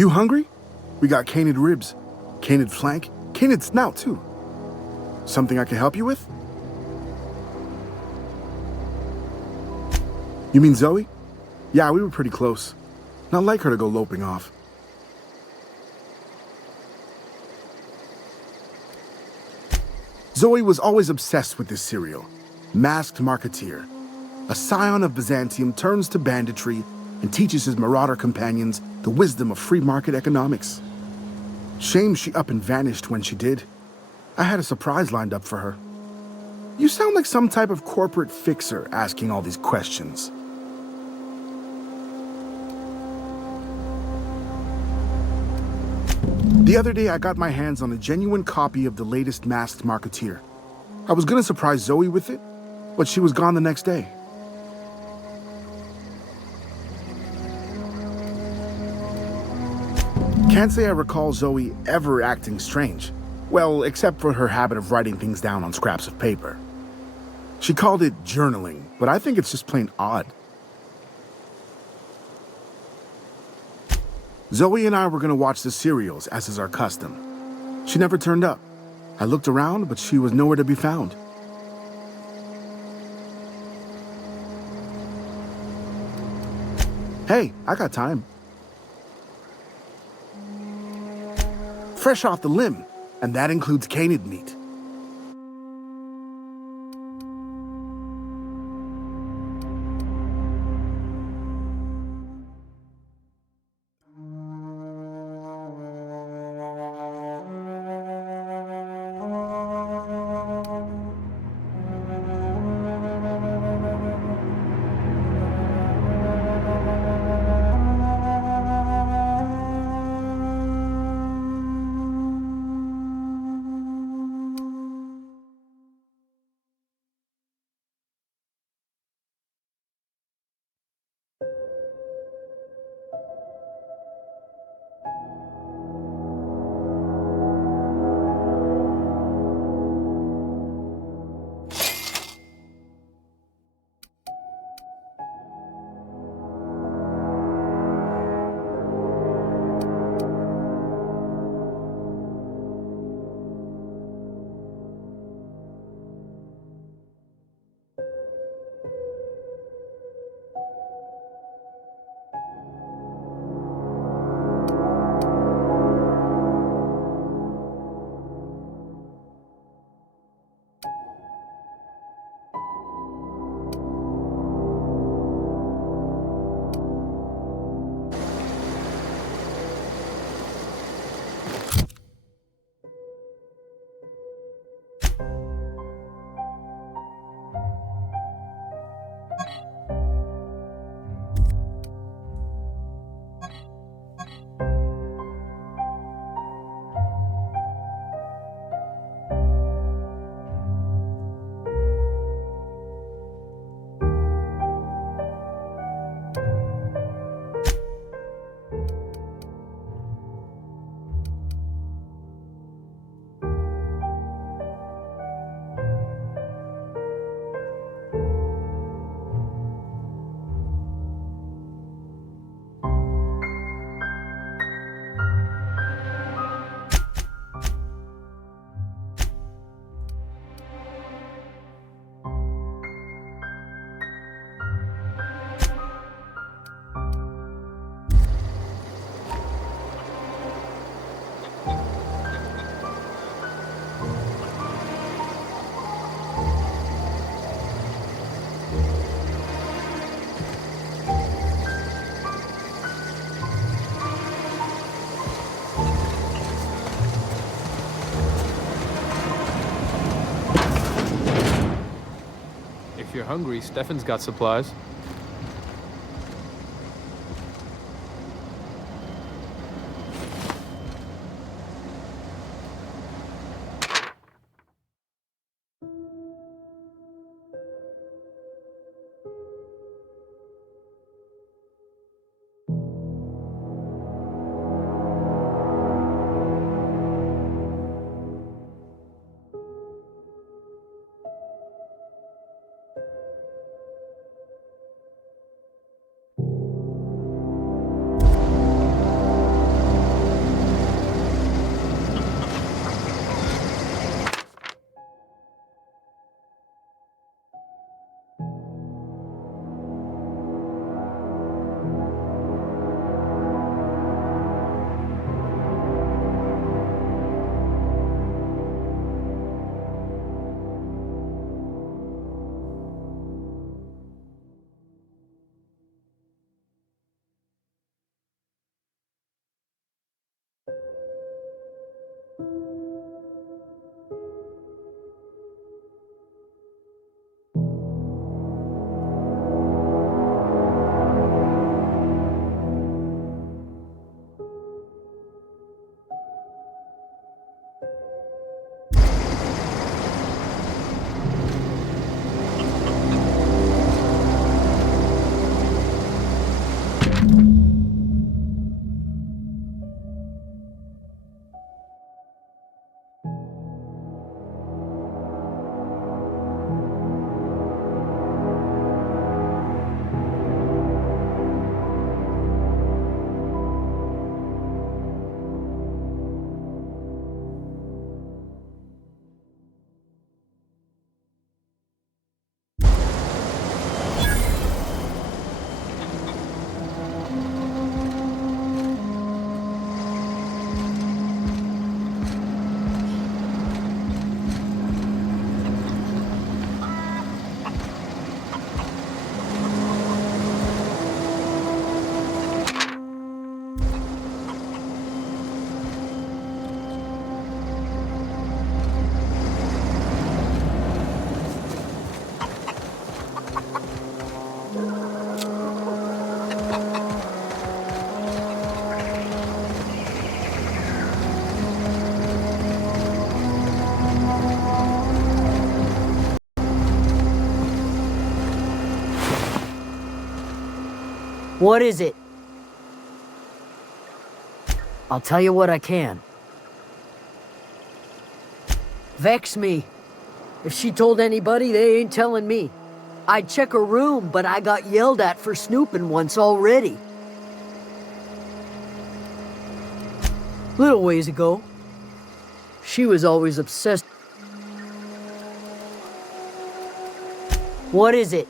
You hungry? We got canid ribs, canid flank, canid snout too. Something I can help you with? You mean Zoe? Yeah, we were pretty close. Not like her to go loping off. Zoe was always obsessed with this cereal. Masked Marketeer. A scion of Byzantium turns to banditry and teaches his marauder companions the wisdom of free market economics. Shame she up and vanished when she did. I had a surprise lined up for her. You sound like some type of corporate fixer asking all these questions. The other day, I got my hands on a genuine copy of the latest Masked Marketeer. I was gonna surprise Zoe with it, but she was gone the next day. Can't say I recall Zoe ever acting strange. Well, except for her habit of writing things down on scraps of paper. She called it journaling, but I think it's just plain odd. Zoe and I were gonna watch the serials, as is our custom. She never turned up. I looked around, but she was nowhere to be found. Hey, I got time. Fresh off the limb, and that includes canid meat. If you're hungry, Stefan's got supplies. What is it? I'll tell you what I can. Vex me. If she told anybody, they ain't telling me. I'd check her room, but I got yelled at for snooping once already. Little ways ago. She was always obsessed. What is it?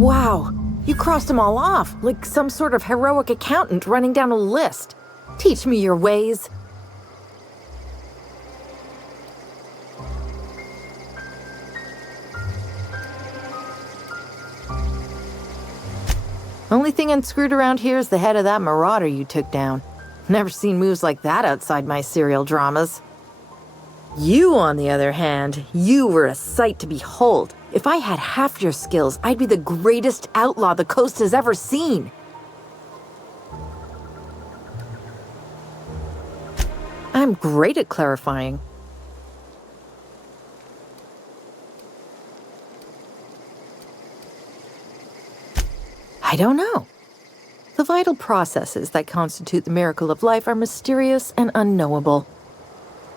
Wow, you crossed them all off, like some sort of heroic accountant running down a list. Teach me your ways. Only thing unscrewed around here is the head of that marauder you took down. Never seen moves like that outside my serial dramas. You, on the other hand, you were a sight to behold. If I had half your skills, I'd be the greatest outlaw the coast has ever seen. I'm great at clarifying. I don't know. The vital processes that constitute the miracle of life are mysterious and unknowable.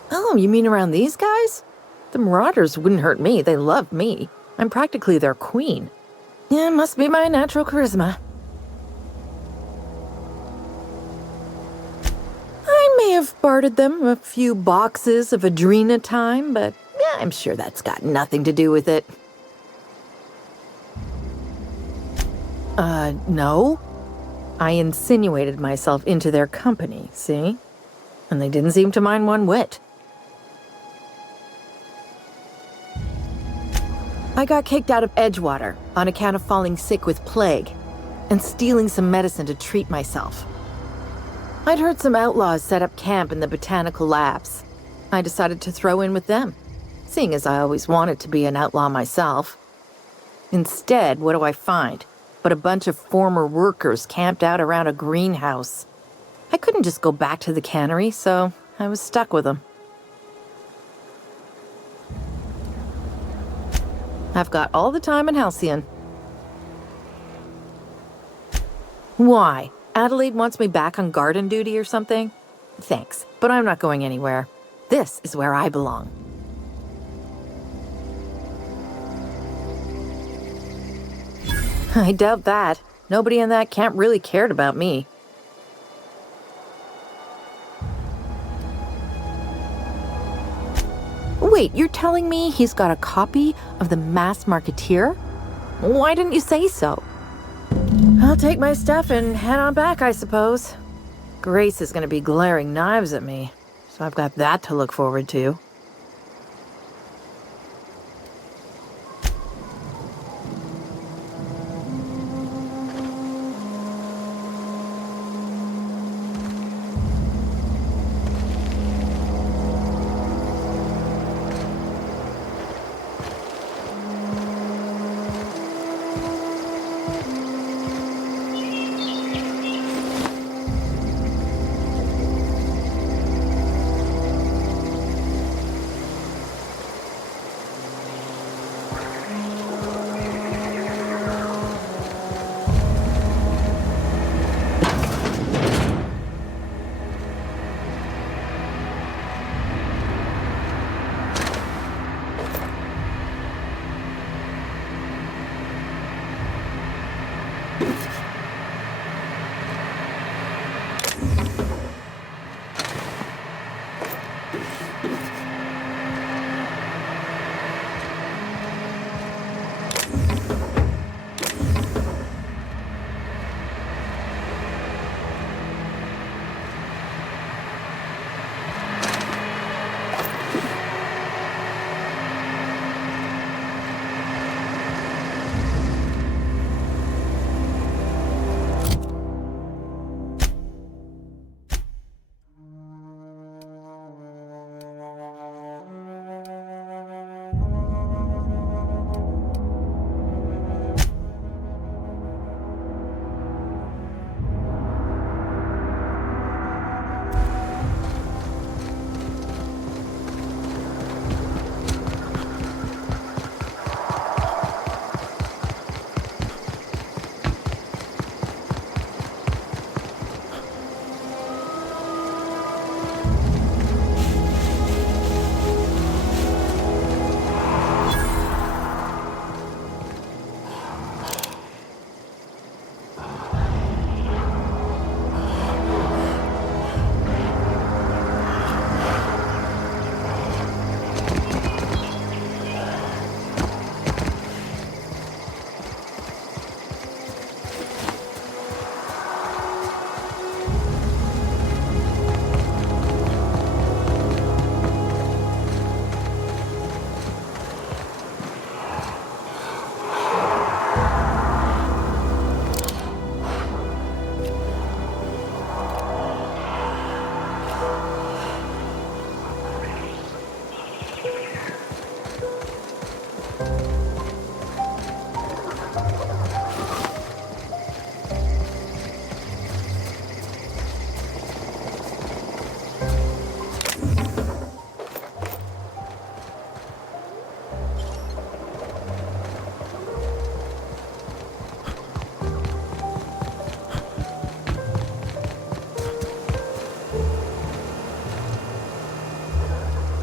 Oh, you mean around these guys? The Marauders wouldn't hurt me. They love me. I'm practically their queen. Yeah, must be my natural charisma. I may have bartered them a few boxes of Adrena time, but yeah, I'm sure that's got nothing to do with it. No. I insinuated myself into their company, see? And they didn't seem to mind one whit. I got kicked out of Edgewater on account of falling sick with plague and stealing some medicine to treat myself. I'd heard some outlaws set up camp in the botanical labs. I decided to throw in with them, seeing as I always wanted to be an outlaw myself. Instead, what do I find but a bunch of former workers camped out around a greenhouse? I couldn't just go back to the cannery, so I was stuck with them. I've got all the time in Halcyon. Why? Adelaide wants me back on garden duty or something? Thanks, but I'm not going anywhere. This is where I belong. I doubt that. Nobody in that camp really cared about me. Wait, you're telling me he's got a copy of the Mass Marketeer? Why didn't you say so? I'll take my stuff and head on back, I suppose. Grace is gonna be glaring knives at me, so I've got that to look forward to.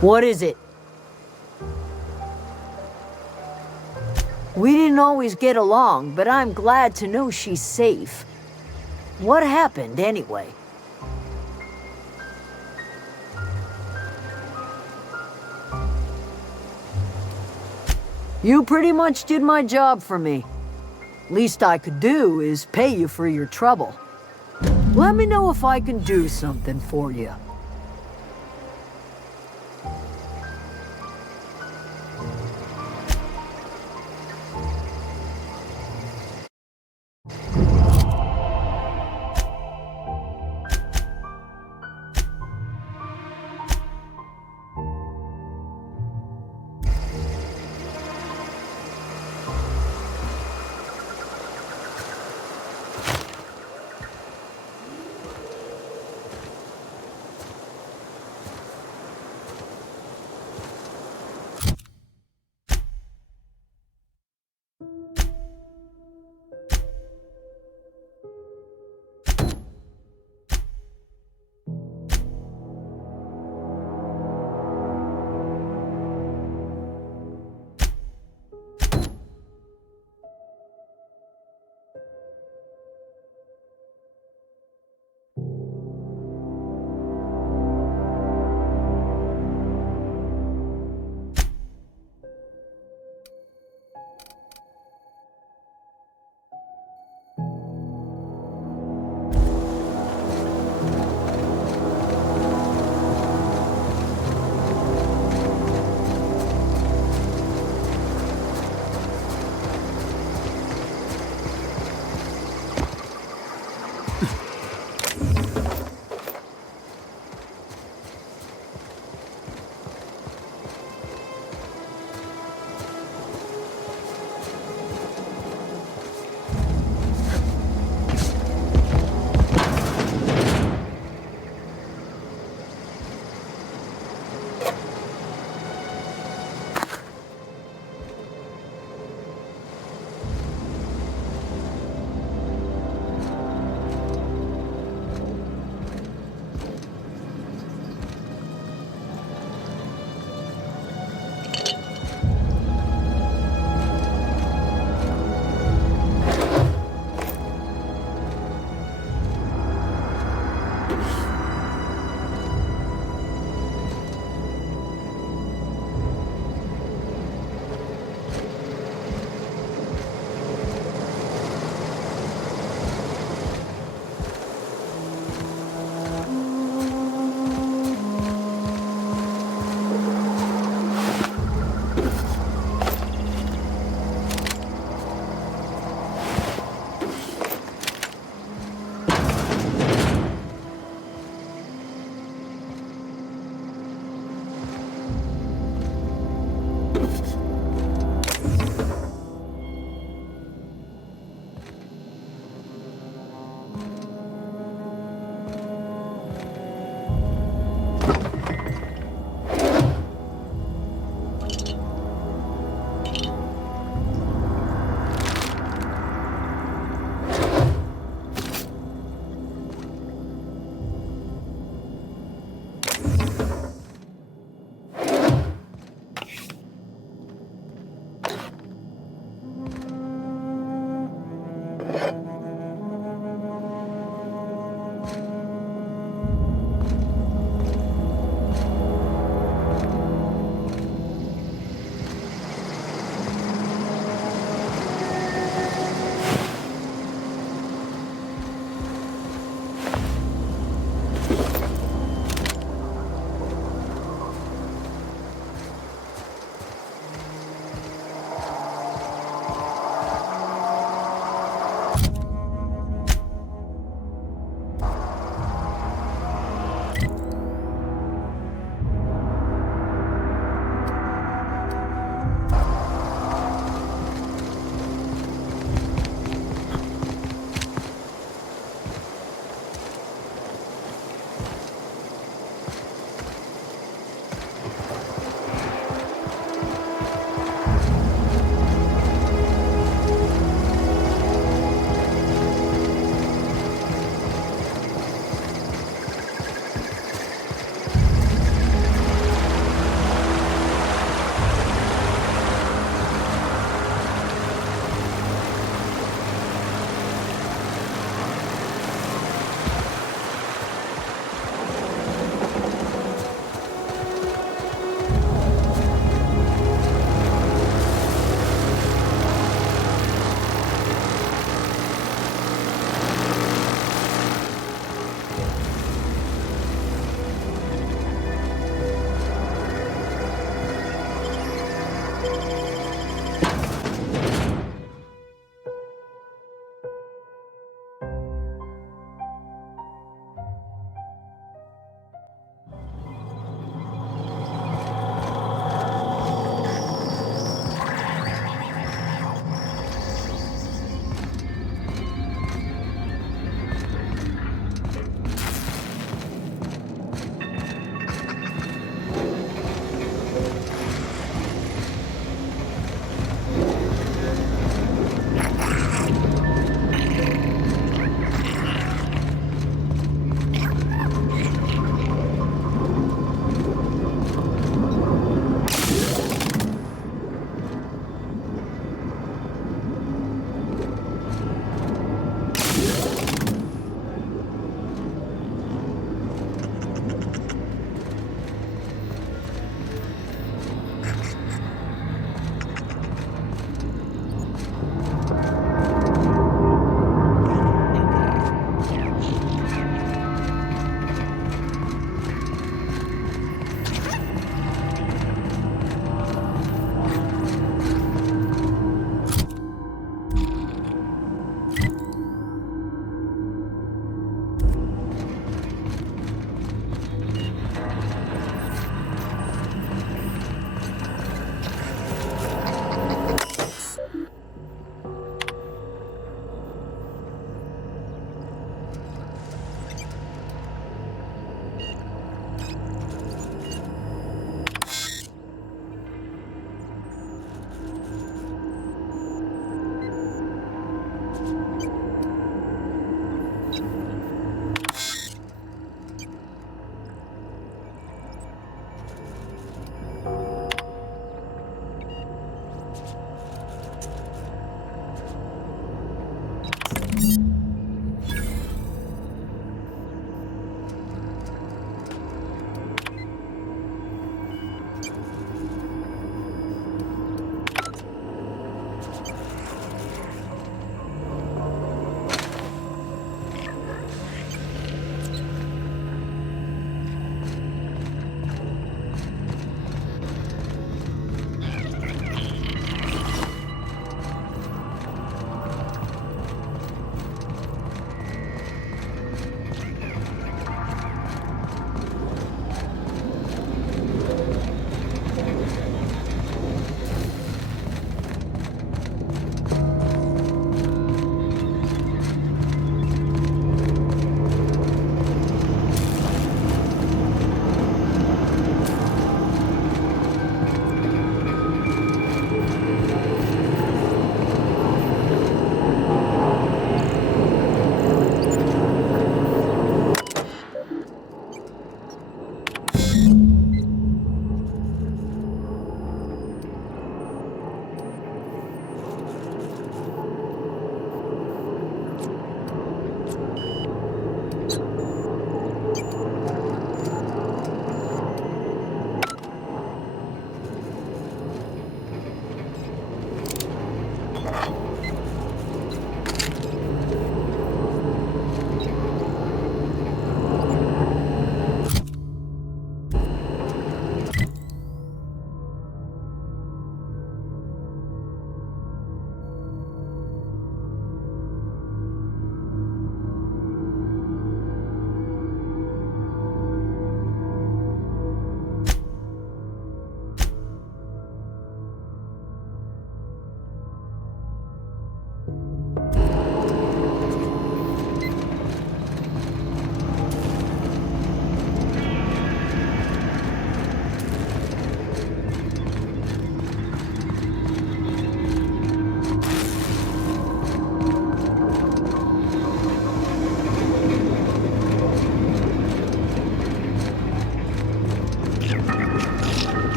What is it? We didn't always get along, but I'm glad to know she's safe. What happened, anyway? You pretty much did my job for me. Least I could do is pay you for your trouble. Let me know if I can do something for you.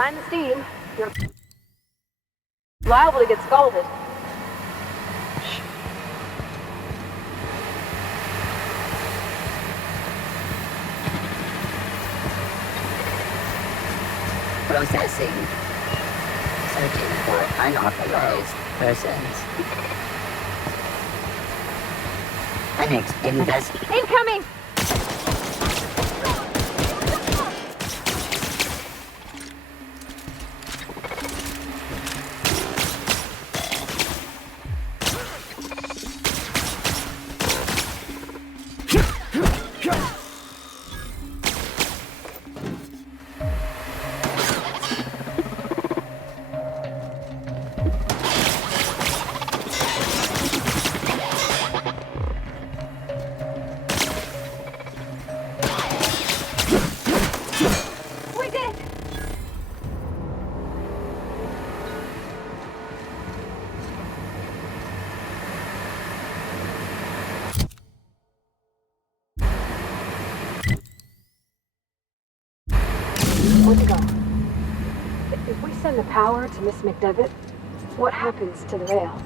mind the steam. You're liable to get scalded. Processing. Searching for unauthorized persons. Incoming! Where'd you go? If we send the power to Miss McDevitt, what happens to the rail?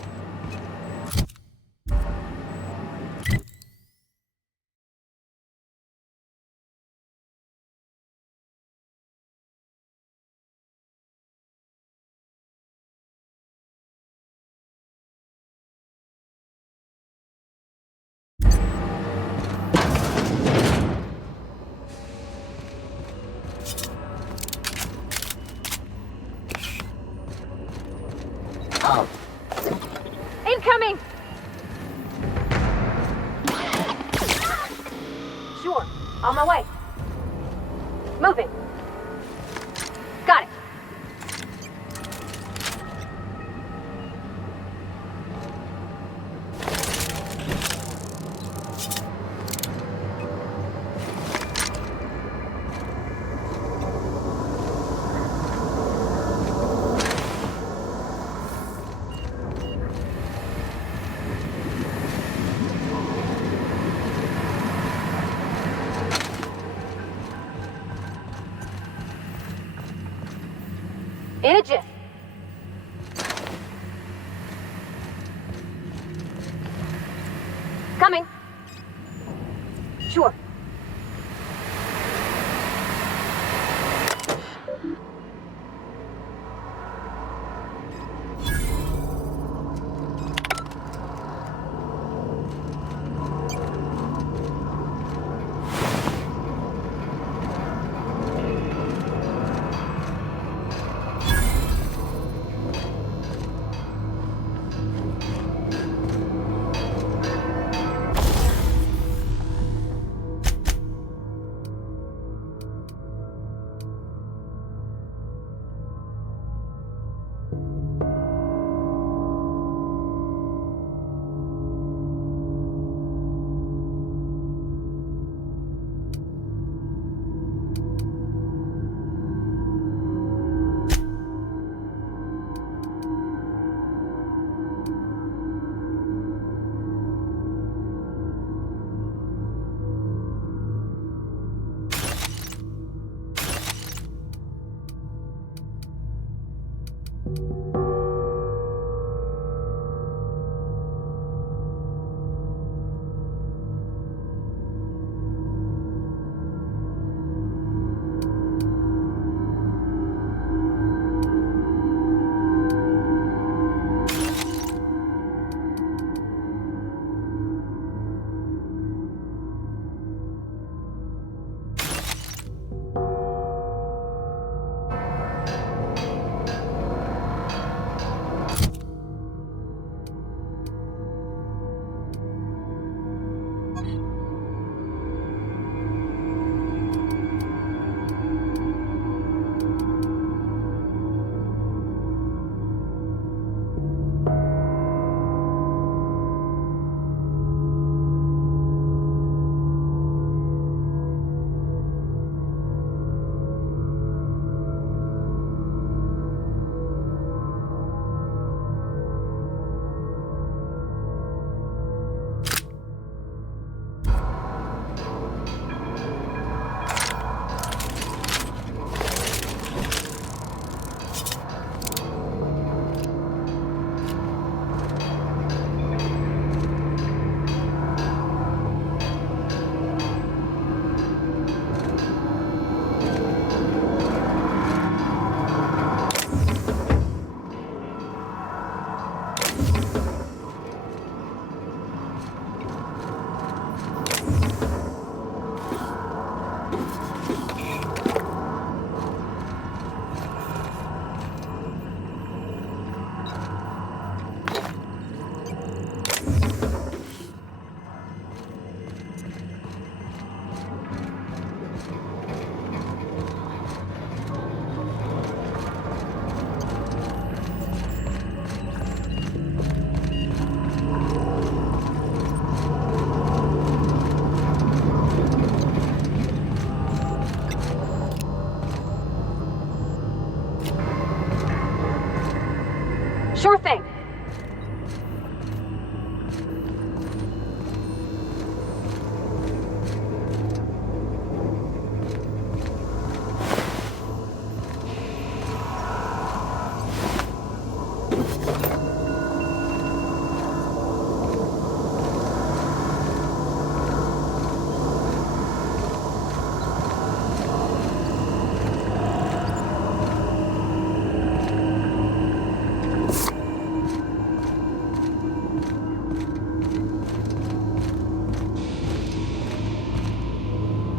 Oh, Incoming! Sure, on my way. Moving. Got it. In a jiff. Coming. Sure.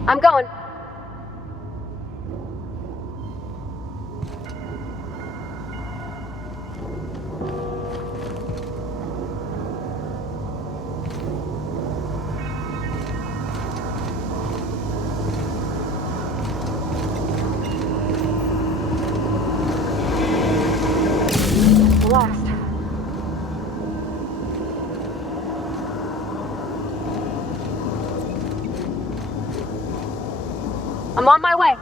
I'm going. Blast. I'm on my way.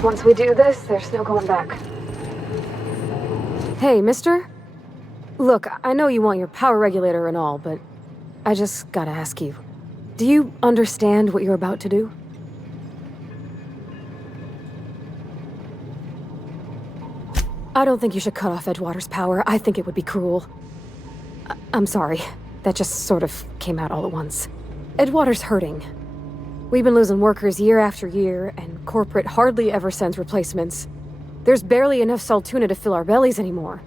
Once we do this, there's no going back. Hey, mister? Look, I know you want your power regulator and all, but I just gotta ask you. Do you understand what you're about to do? I don't think you should cut off Edgewater's power. I think it would be cruel. I'm sorry. That just sort of came out all at once. Edgewater's hurting. We've been losing workers year after year, and corporate hardly ever sends replacements. There's barely enough Saltuna to fill our bellies anymore.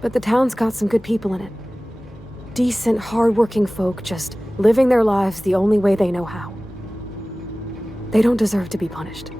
But the town's got some good people in it. Decent, hard-working folk just living their lives the only way they know how. They don't deserve to be punished.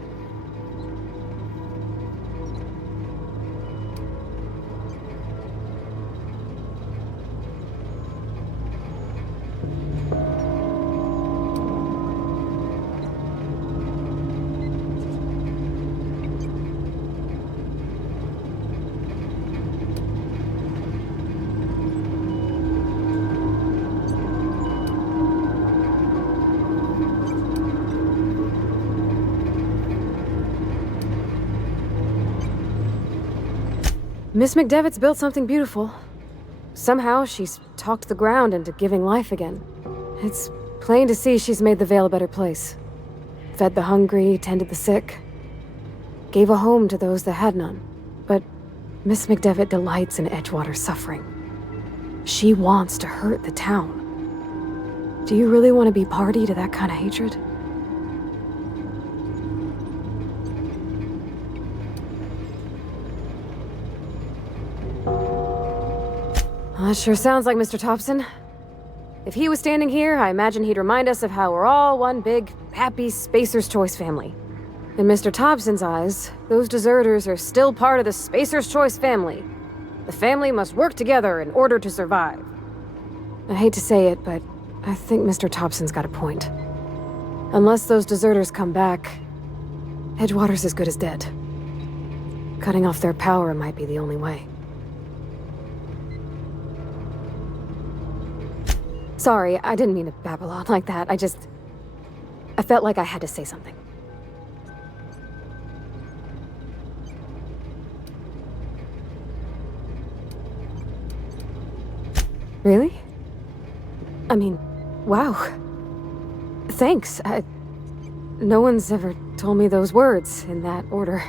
Miss McDevitt's built something beautiful. Somehow, she's talked the ground into giving life again. It's plain to see she's made the Vale a better place. Fed the hungry, tended the sick. Gave a home to those that had none. But Miss McDevitt delights in Edgewater's suffering. She wants to hurt the town. Do you really want to be party to that kind of hatred? That sure sounds like Mr. Thompson. If he was standing here, I imagine he'd remind us of how we're all one big, happy Spacer's Choice family. In Mr. Thompson's eyes, those deserters are still part of the Spacer's Choice family. The family must work together in order to survive. I hate to say it, but I think Mr. Thompson's got a point. Unless those deserters come back, Edgewater's as good as dead. Cutting off their power might be the only way. Sorry, I didn't mean to babble on like that. I felt like I had to say something. Really? I mean, wow. Thanks. No one's ever told me those words in that order.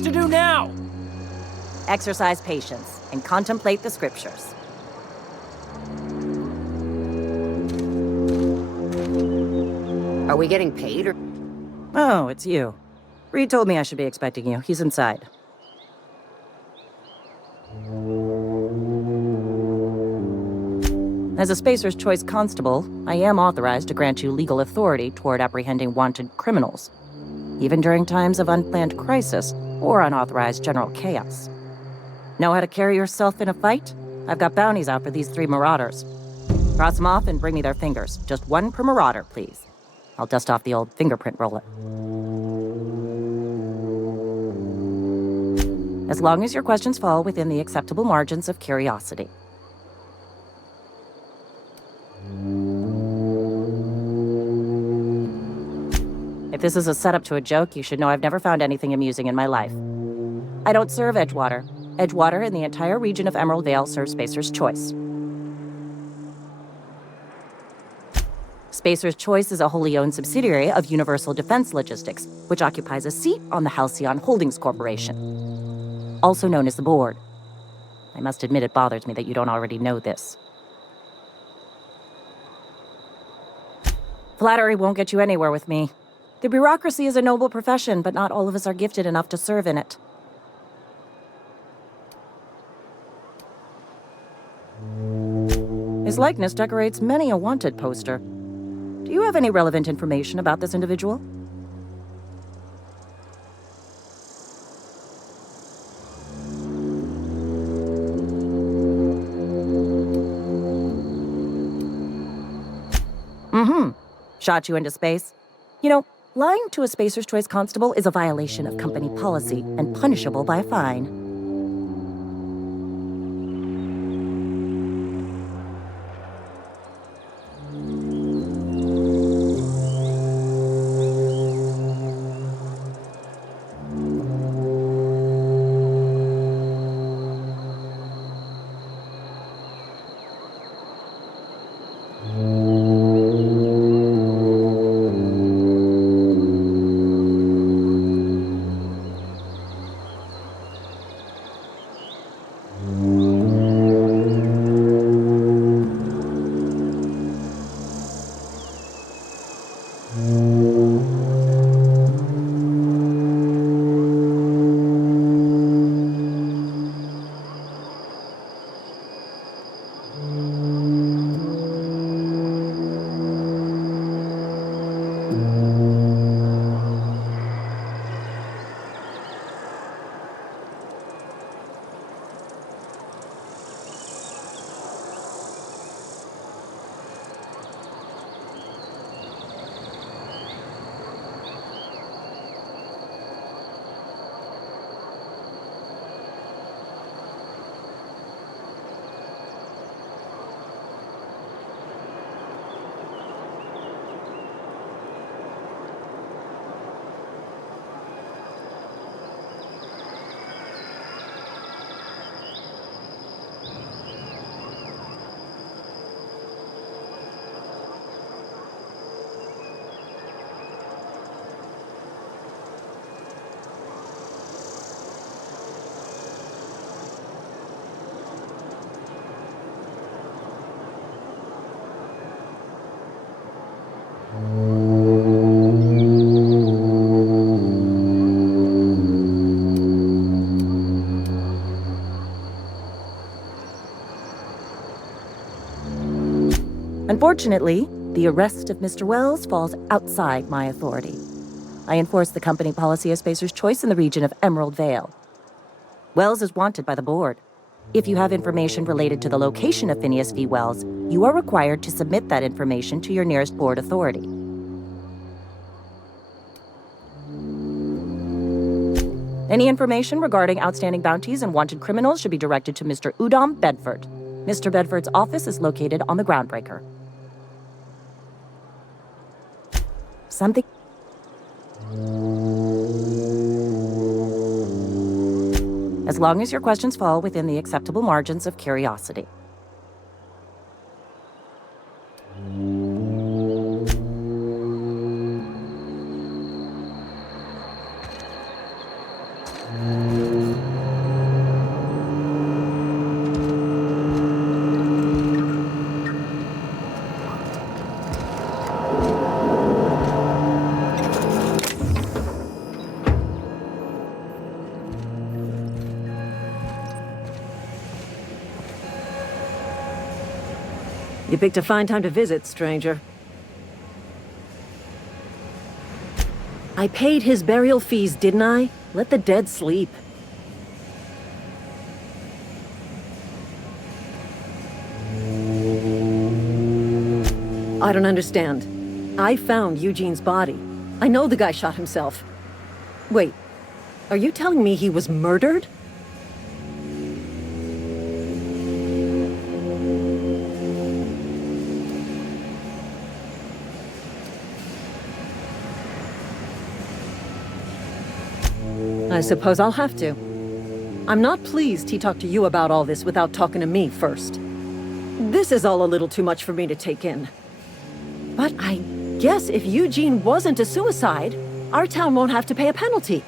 supposed to do now? Exercise patience and contemplate the scriptures. Are we getting paid or? Oh, it's you. Reed told me I should be expecting you. He's inside. As a Spacer's Choice Constable, I am authorized to grant you legal authority toward apprehending wanted criminals, even during times of unplanned crisis or unauthorized general chaos. Know how to carry yourself in a fight? I've got bounties out for these 3 marauders. Cross them off and bring me their fingers. Just 1 per marauder, please. I'll dust off the old fingerprint roller. As long as your questions fall within the acceptable margins of curiosity. If this is a setup to a joke, you should know I've never found anything amusing in my life. I don't serve Edgewater. Edgewater and the entire region of Emerald Vale serve Spacer's Choice. Spacer's Choice is a wholly owned subsidiary of Universal Defense Logistics, which occupies a seat on the Halcyon Holdings Corporation, also known as the Board. I must admit it bothers me that you don't already know this. Flattery won't get you anywhere with me. The bureaucracy is a noble profession, but not all of us are gifted enough to serve in it. His likeness decorates many a wanted poster. Do you have any relevant information about this individual? Shot you into space? You know, lying to a Spacer's Choice constable is a violation of company policy and punishable by a fine. Unfortunately, the arrest of Mr. Wells falls outside my authority. I enforce the company policy of Spacer's Choice in the region of Emerald Vale. Wells is wanted by the board. If you have information related to the location of Phineas V. Wells, you are required to submit that information to your nearest board authority. Any information regarding outstanding bounties and wanted criminals should be directed to Mr. Udom Bedford. Mr. Bedford's office is located on the Groundbreaker. Something... As long as your questions fall within the acceptable margins of curiosity. You picked a fine time to visit, stranger. I paid his burial fees, didn't I? Let the dead sleep. I don't understand. I found Eugene's body. I know the guy shot himself. Wait, are you telling me he was murdered? I suppose I'll have to. I'm not pleased he talked to you about all this without talking to me first. This is all a little too much for me to take in. But I guess if Eugene wasn't a suicide, our town won't have to pay a penalty.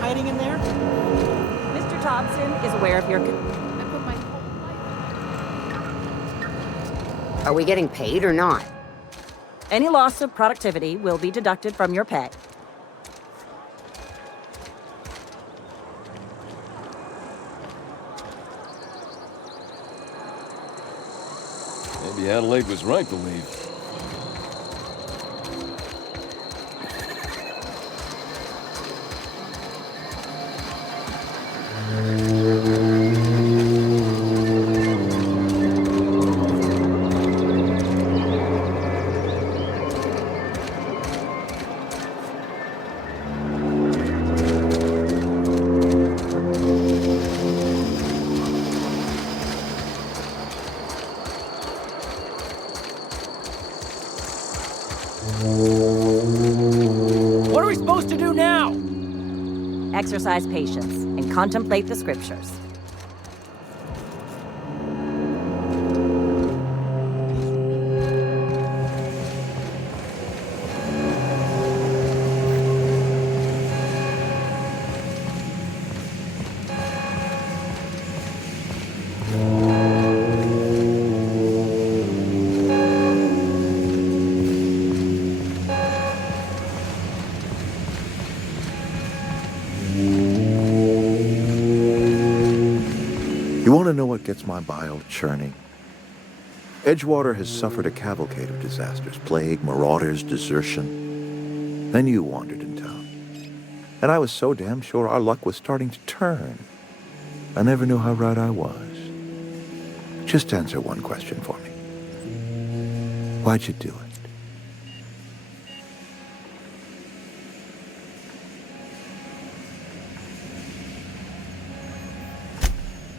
Hiding in there? Mr. Thompson is aware of your... Are we getting paid or not? Any loss of productivity will be deducted from your pay. Maybe Adelaide was right to leave. What are we supposed to do now? Exercise patience and contemplate the scriptures. You want to know what gets my bile churning? Edgewater has suffered a cavalcade of disasters, plague, marauders, desertion. Then you wandered in town. And I was so damn sure our luck was starting to turn. I never knew how right I was. Just answer one question for me. Why'd you do it?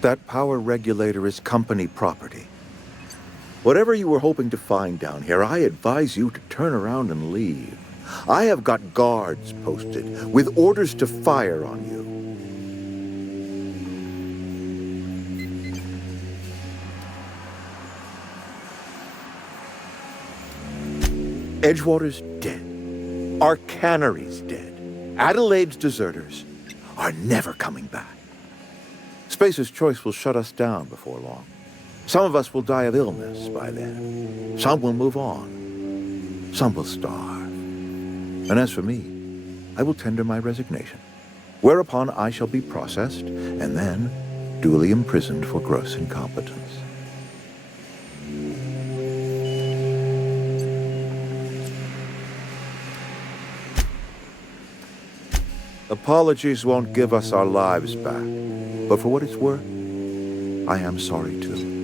That power regulator is company property. Whatever you were hoping to find down here, I advise you to turn around and leave. I have got guards posted with orders to fire on you. Edgewater's dead. Our cannery's dead. Adelaide's deserters are never coming back. Spacer's Choice will shut us down before long. Some of us will die of illness by then. Some will move on. Some will starve. And as for me, I will tender my resignation, whereupon I shall be processed and then duly imprisoned for gross incompetence. Apologies won't give us our lives back, but for what it's worth, I am sorry too.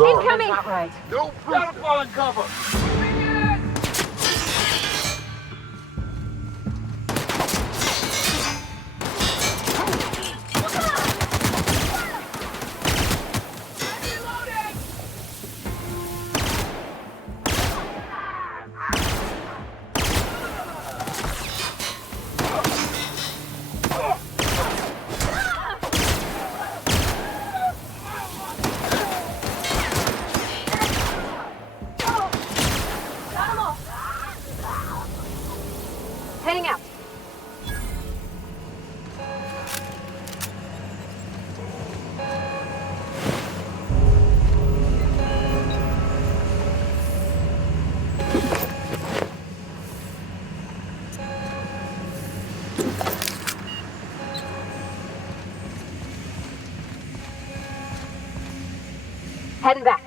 Incoming! No gotta find cover! Heading out. Heading back.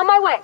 On my way.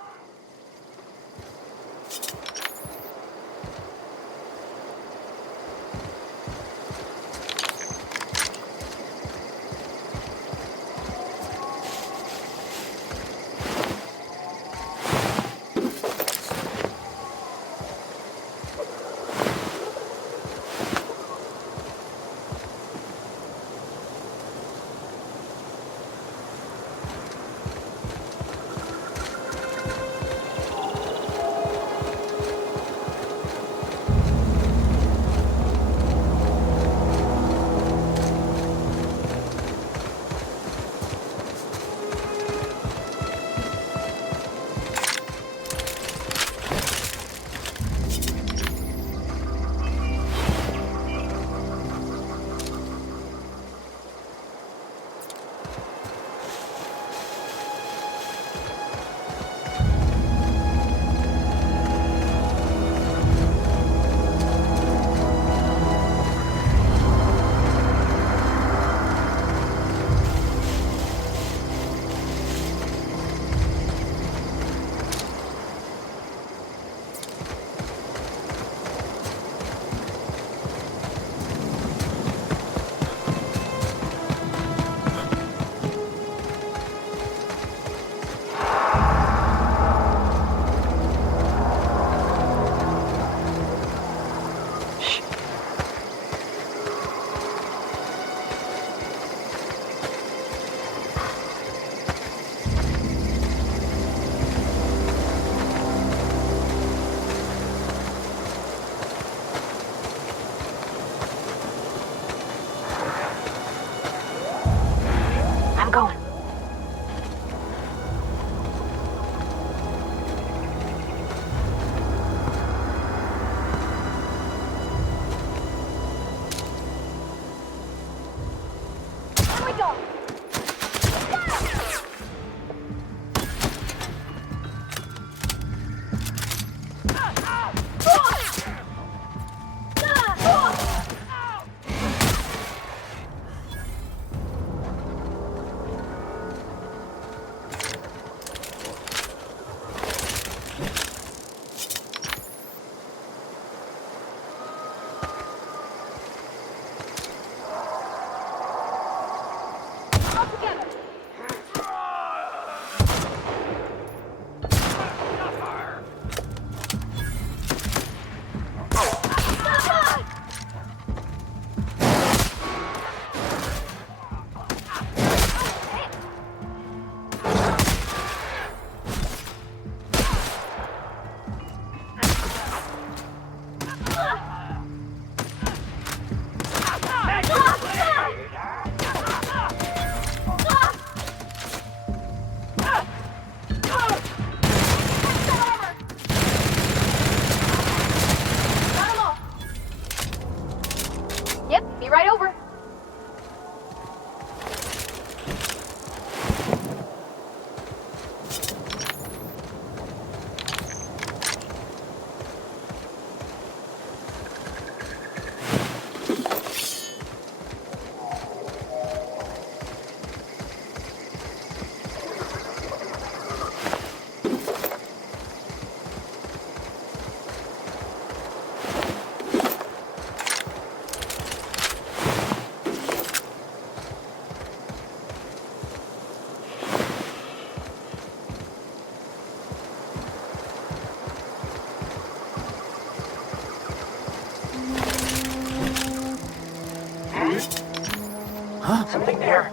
Something there.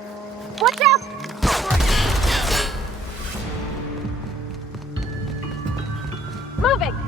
Watch out! Moving!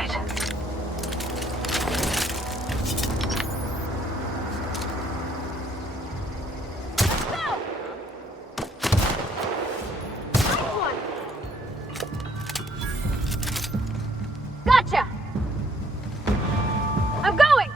right. Gotcha! I'm going!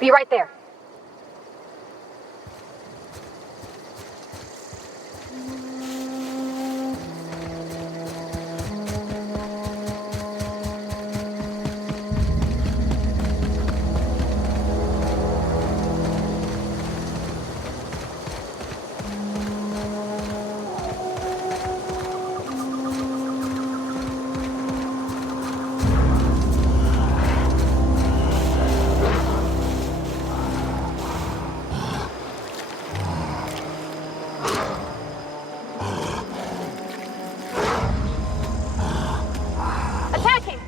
Be right there. Attacking!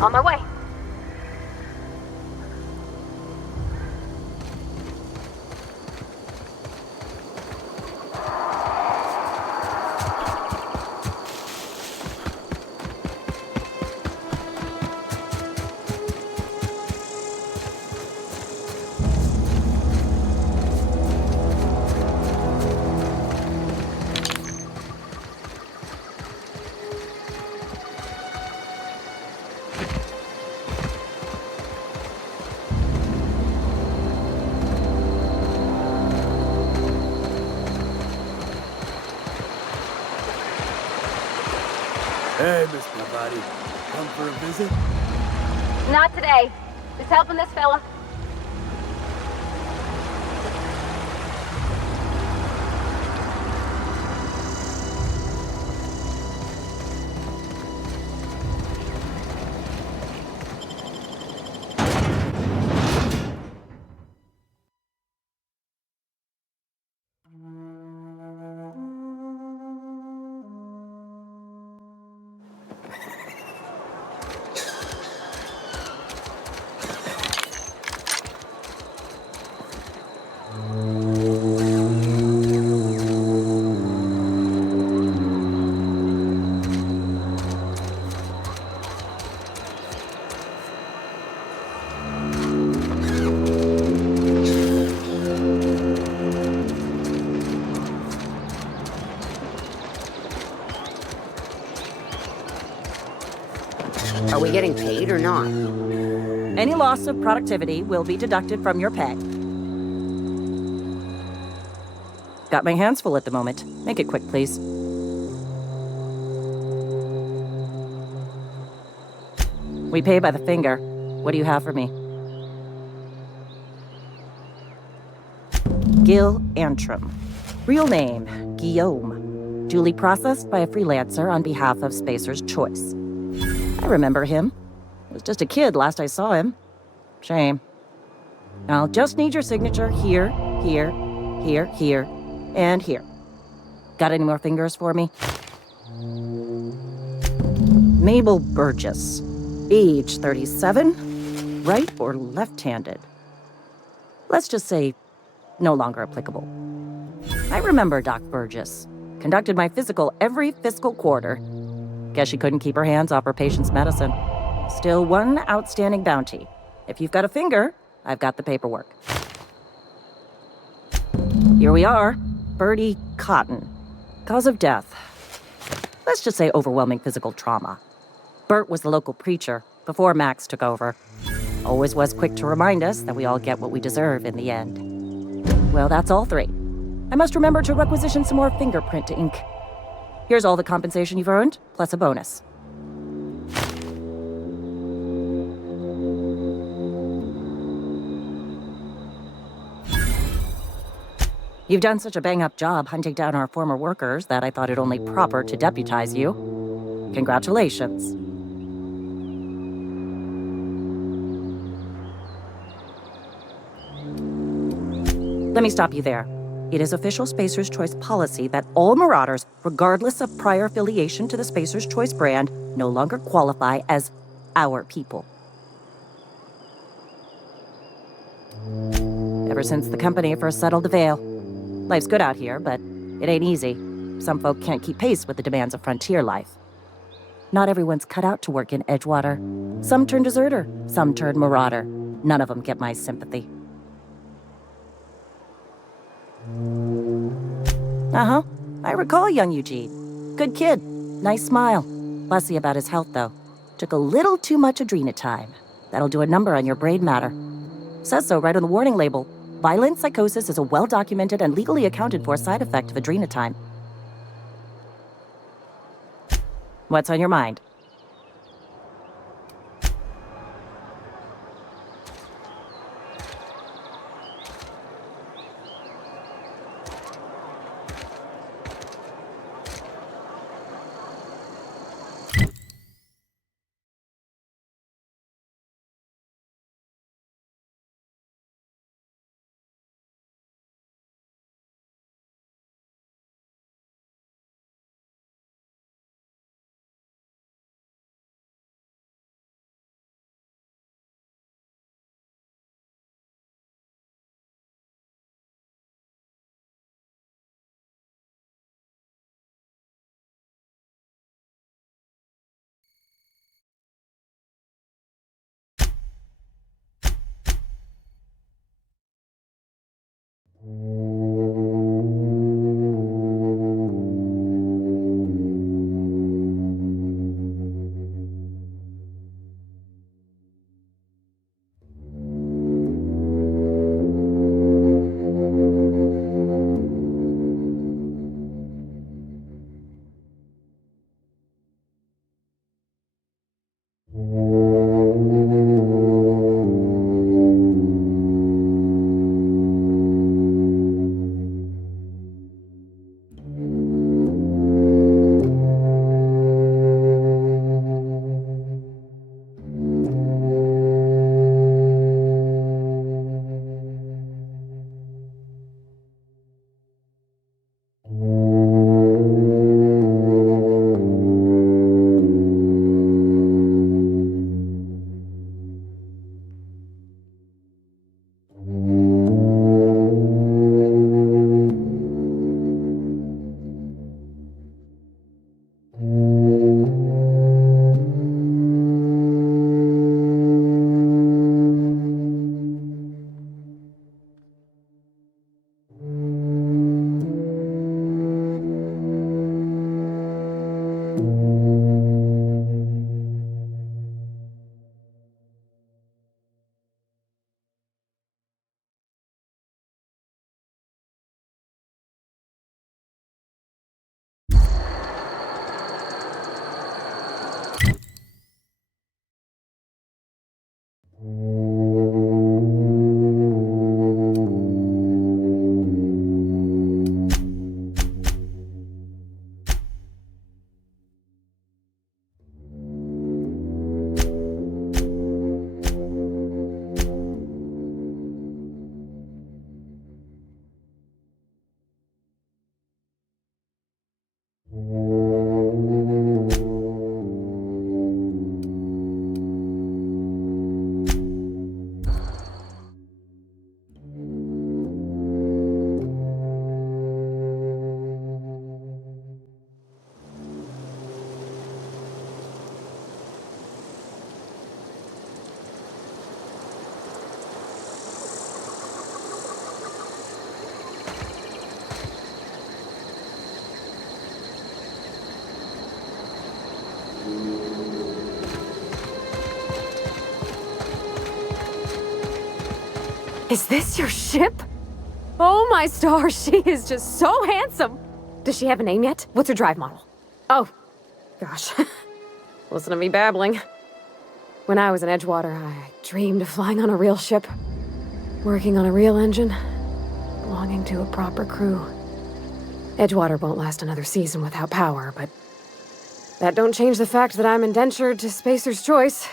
On my way. Hey, Mr. Buddy. Come for a visit? Not today. Just helping this fella. Are we getting paid or not? Any loss of productivity will be deducted from your pay. Got my hands full at the moment. Make it quick, please. We pay by the finger. What do you have for me? Gil Antrim. Real name, Guillaume. Duly processed by a freelancer on behalf of Spacer's Choice. I remember him. I was just a kid last I saw him. Shame. I'll just need your signature here, here, here, here, and here. Got any more fingers for me? Mabel Burgess. Age 37. Right or left-handed? Let's just say no longer applicable. I remember Doc Burgess. Conducted my physical every fiscal quarter. Guess she couldn't keep her hands off her patient's medicine. Still one outstanding bounty. If you've got a finger, I've got the paperwork. Here we are. Bertie Cotton. Cause of death. Let's just say overwhelming physical trauma. Bert was the local preacher before Max took over. Always was quick to remind us that we all get what we deserve in the end. Well, that's all three. I must remember to requisition some more fingerprint ink. Here's all the compensation you've earned, plus a bonus. You've done such a bang-up job hunting down our former workers that I thought it only proper to deputize you. Congratulations. Let me stop you there. It is official Spacer's Choice policy that all Marauders, regardless of prior affiliation to the Spacer's Choice brand, no longer qualify as our people. Ever since the company first settled the Veil. Life's good out here, but it ain't easy. Some folk can't keep pace with the demands of frontier life. Not everyone's cut out to work in Edgewater. Some turn deserter, some turn marauder. None of them get my sympathy. Uh-huh. I recall young Eugene. Good kid. Nice smile. Fussy about his health, though. Took a little too much adrenatime. That'll do a number on your brain matter. Says so right on the warning label. Violent psychosis is a well-documented and legally accounted for side effect of adrenatime. What's on your mind? Is this your ship? Oh my stars, she is just so handsome! Does she have a name yet? What's her drive model? Oh, gosh. Listen to me babbling. When I was in Edgewater, I dreamed of flying on a real ship, working on a real engine, belonging to a proper crew. Edgewater won't last another season without power, but that don't change the fact that I'm indentured to Spacer's Choice.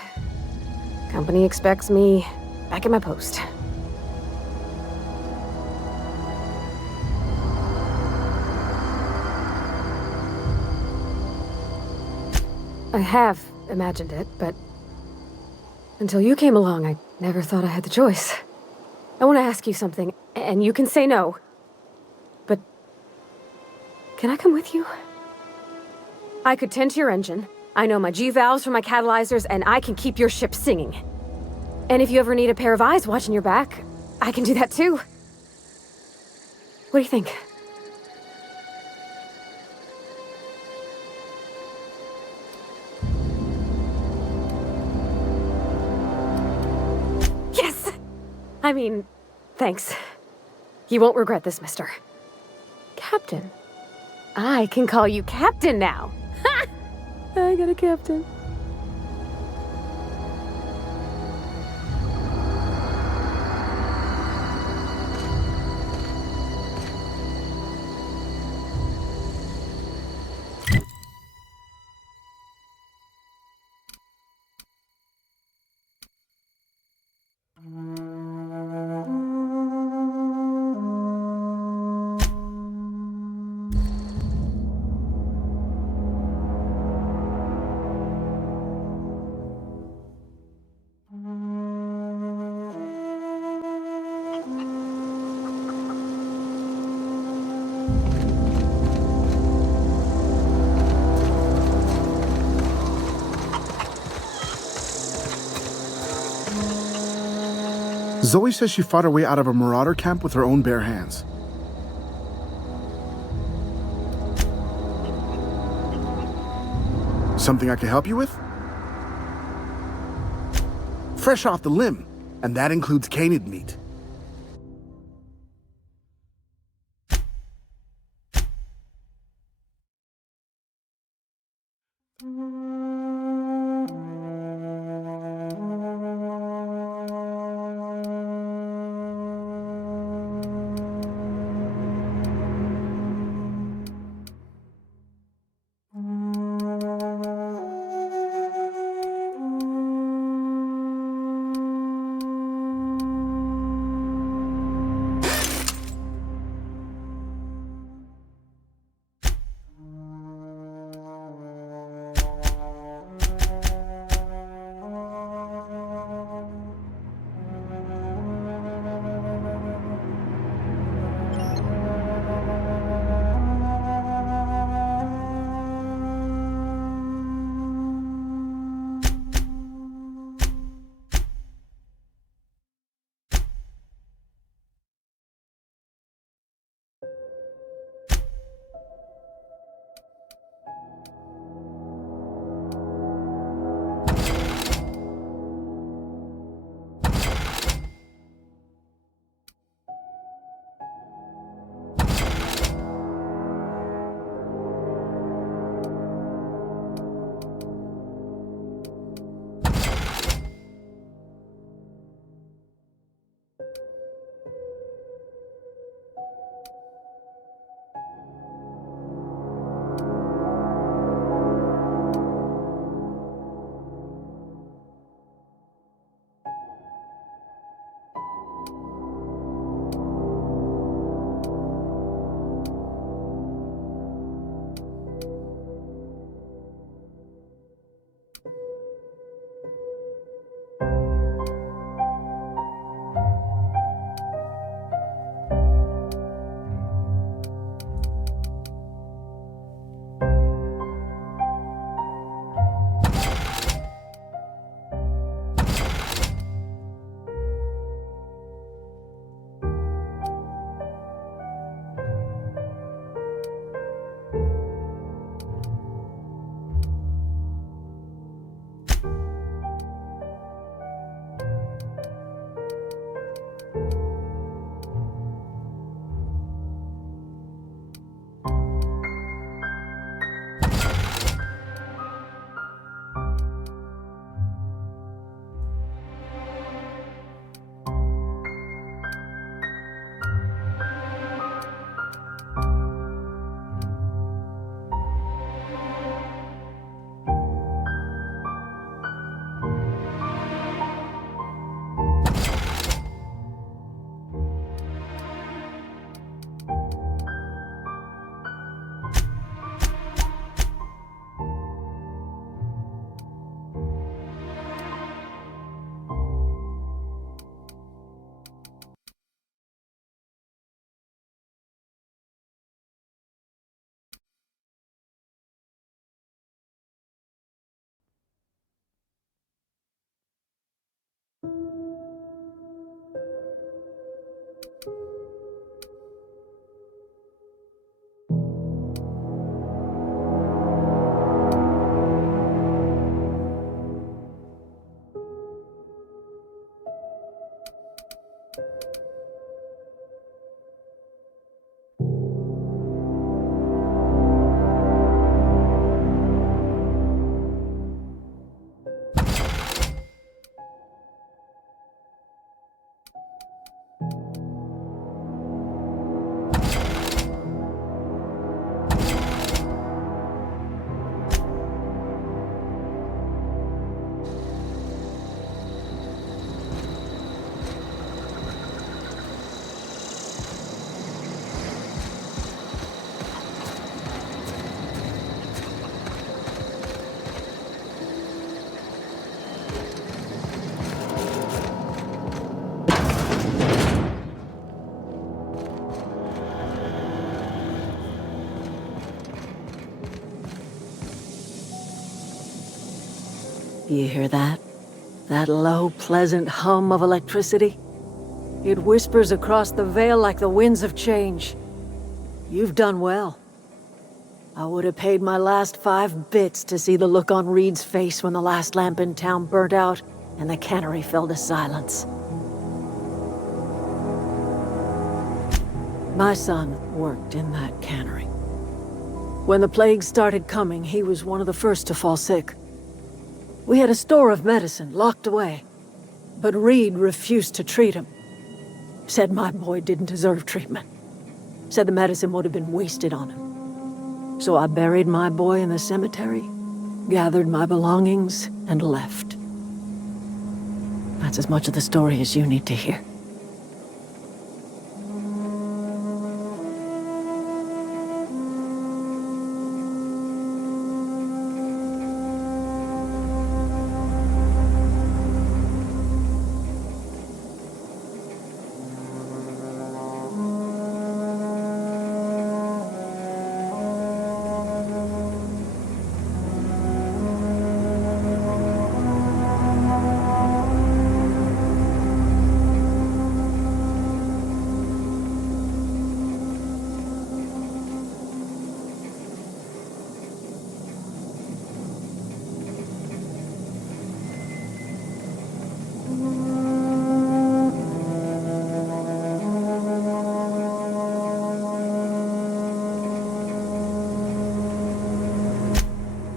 Company expects me back at my post. I have imagined it, but until you came along, I never thought I had the choice. I want to ask you something, and you can say no. But can I come with you? I could tend to your engine. I know my G-valves for my catalyzers, and I can keep your ship singing. And if you ever need a pair of eyes watching your back, I can do that too. What do you think? Yes! I mean, thanks. You won't regret this, mister. Captain. I can call you Captain now. Ha! I got a captain. Zoe says she fought her way out of a marauder camp with her own bare hands. Something I can help you with? Fresh off the limb, and that includes canid meat. You hear that? That low, pleasant hum of electricity? It whispers across the veil like the winds of change. You've done well. I would have paid my last 5 bits to see the look on Reed's face when the last lamp in town burnt out and the cannery fell to silence. My son worked in that cannery. When the plague started coming, he was one of the first to fall sick. We had a store of medicine locked away, but Reed refused to treat him. Said my boy didn't deserve treatment. Said the medicine would have been wasted on him. So I buried my boy in the cemetery, gathered my belongings, and left. That's as much of the story as you need to hear.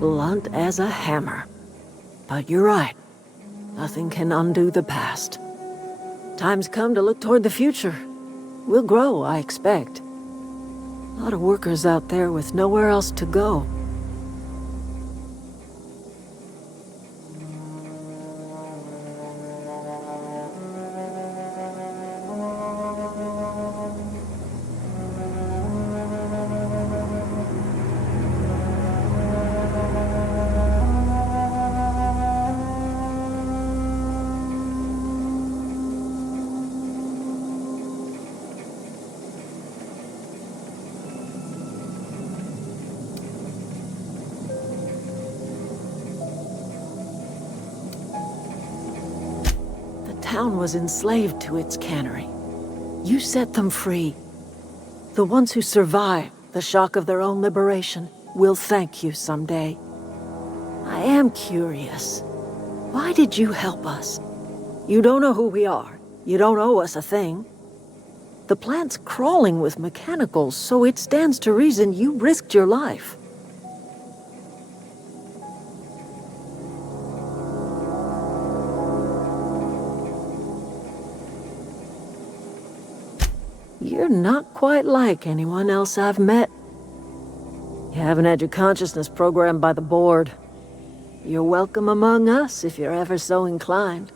Blunt as a hammer. But you're right. Nothing can undo the past. Time's come to look toward the future. We'll grow, I expect. A lot of workers out there with nowhere else to go. The town was enslaved to its cannery. You set them free. The ones who survived the shock of their own liberation will thank you someday. I am curious. Why did you help us? You don't know who we are. You don't owe us a thing. The plant's crawling with mechanicals, so it stands to reason you risked your life. You're not quite like anyone else I've met. You haven't had your consciousness programmed by the board. You're welcome among us if you're ever so inclined.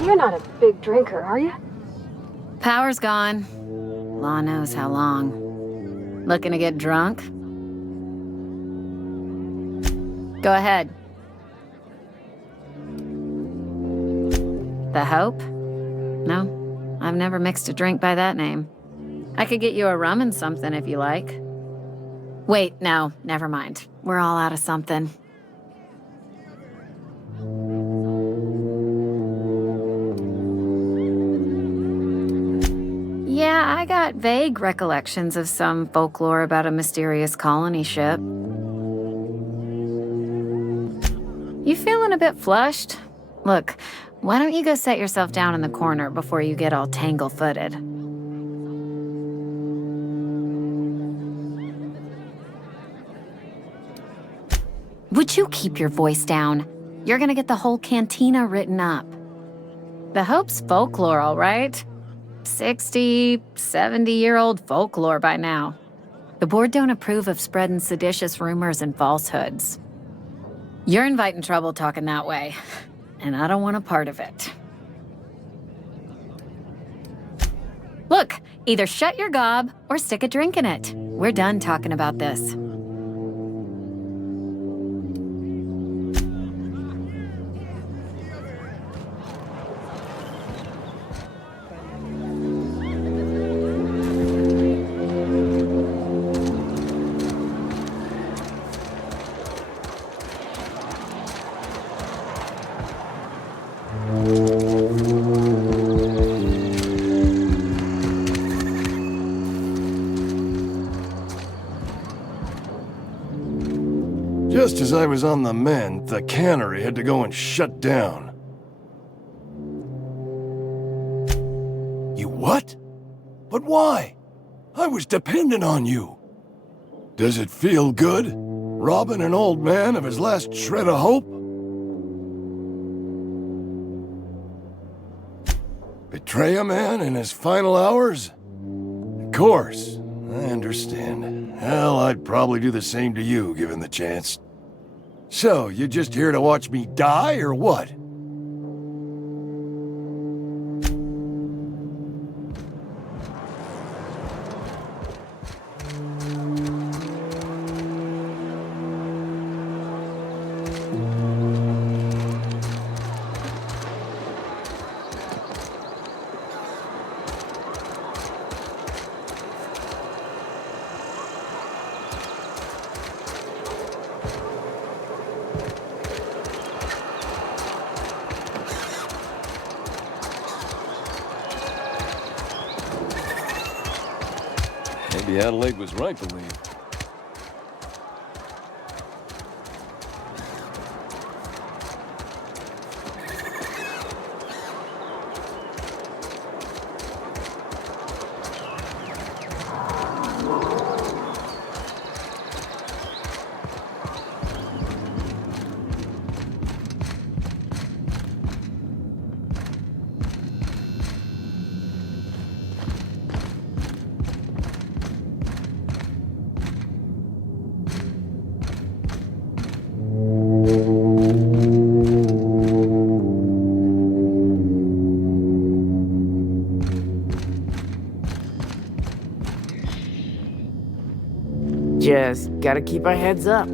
You're not a big drinker, are you? Power's gone. Law knows how long. Looking to get drunk? Go ahead. The Hope? No, I've never mixed a drink by that name. I could get you a rum and something if you like. Wait, no, never mind. We're all out of something. Yeah, I got vague recollections of some folklore about a mysterious colony ship. You feeling a bit flushed? Look, why don't you go set yourself down in the corner before you get all tangle-footed? Would you keep your voice down? You're gonna get the whole cantina written up. The Hope's folklore, all right? 60, 70-year-old folklore by now. The board don't approve of spreading seditious rumors and falsehoods. You're inviting trouble talking that way, and I don't want a part of it. Look, either shut your gob or stick a drink in it. We're done talking about this. Just as I was on the mend, the cannery had to go and shut down. You what? But why? I was dependent on you. Does it feel good? Robbing an old man of his last shred of hope? Betray a man in his final hours? Of course, I understand. Hell, I'd probably do the same to you, given the chance. So, you just here to watch me die, or what? Maybe Adelaide was right to leave. Just gotta keep our heads up.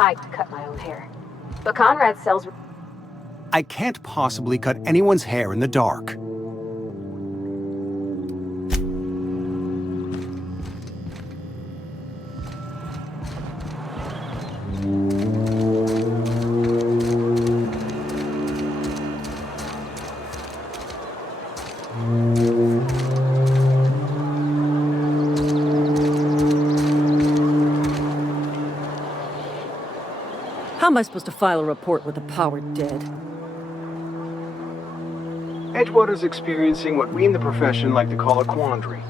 I cut my own hair. But Conrad sells... I can't possibly cut anyone's hair in the dark. How am I supposed to file a report with the power dead? Edgewater's experiencing what we in the profession like to call a quandary.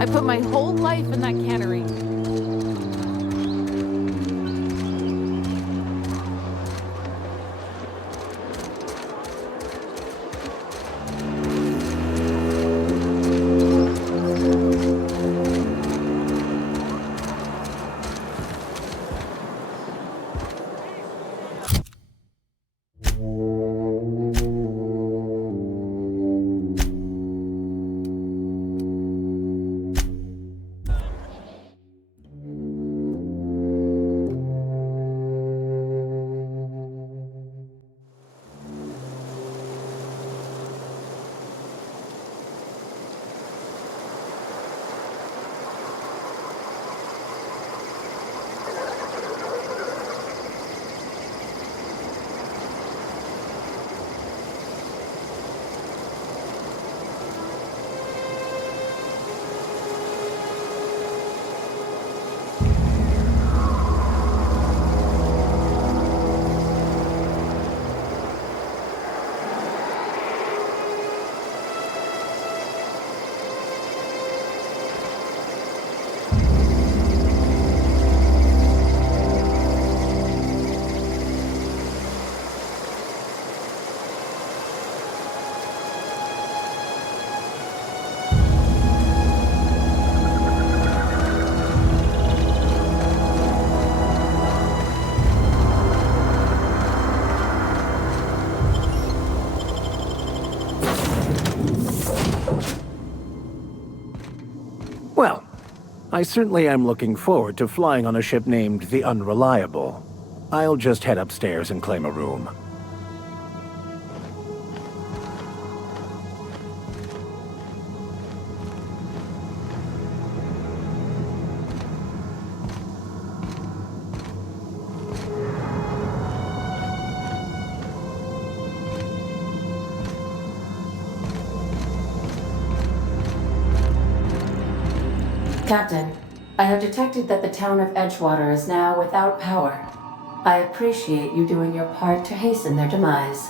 I put my whole life in that cannery. Well, I certainly am looking forward to flying on a ship named the Unreliable. I'll just head upstairs and claim a room. Captain, I have detected that the town of Edgewater is now without power. I appreciate you doing your part to hasten their demise.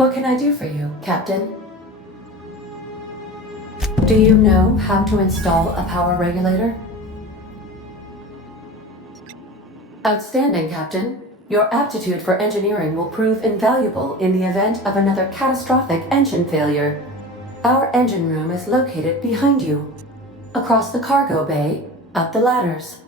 What can I do for you, Captain? Do you know how to install a power regulator? Outstanding, Captain. Your aptitude for engineering will prove invaluable in the event of another catastrophic engine failure. Our engine room is located behind you. Across the cargo bay, up the ladders.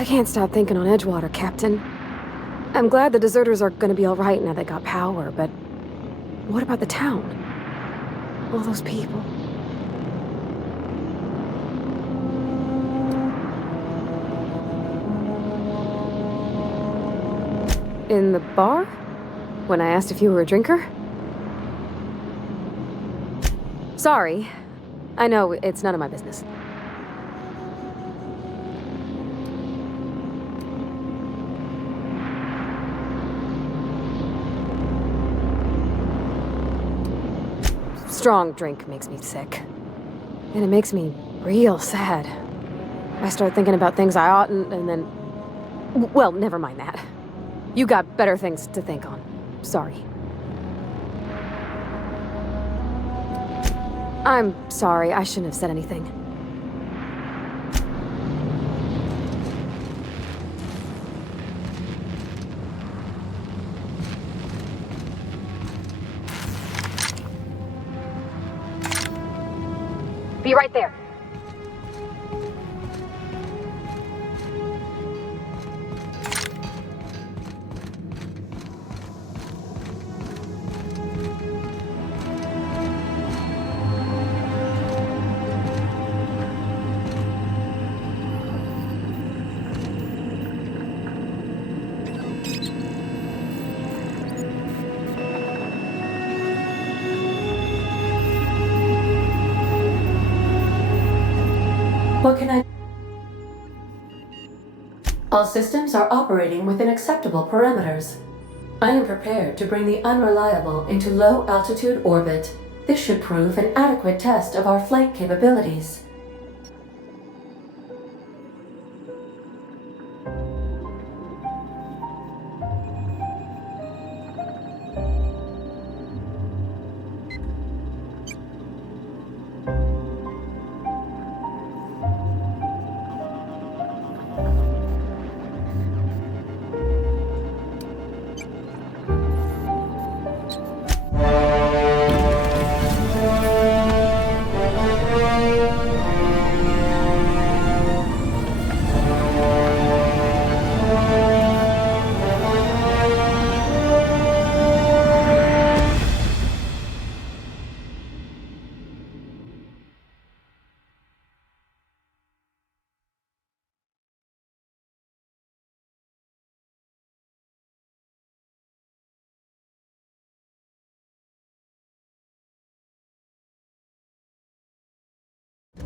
I can't stop thinking on Edgewater, Captain. I'm glad the deserters are gonna be alright now they got power, but what about the town? All those people. In the bar? When I asked if you were a drinker? Sorry. I know, it's none of my business. Strong drink makes me sick. And it makes me real sad. I start thinking about things I oughtn't, and then... Well, never mind that. You got better things to think on. Sorry. I'm sorry, I shouldn't have said anything. Be right there. What can I... All systems are operating within acceptable parameters. I am prepared to bring the unreliable into low-altitude orbit. This should prove an adequate test of our flight capabilities.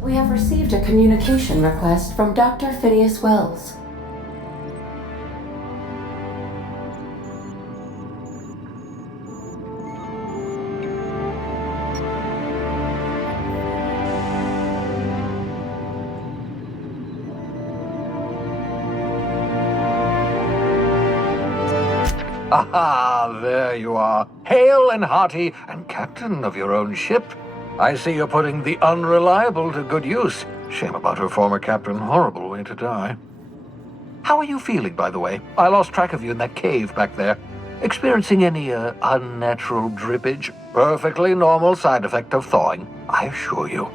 We have received a communication request from Dr. Phineas Wells. Aha, there you are, hale and hearty, and captain of your own ship. I see you're putting the unreliable to good use. Shame about her former captain. Horrible way to die. How are you feeling, by the way? I lost track of you in that cave back there. Experiencing any, unnatural drippage? Perfectly normal side effect of thawing, I assure you.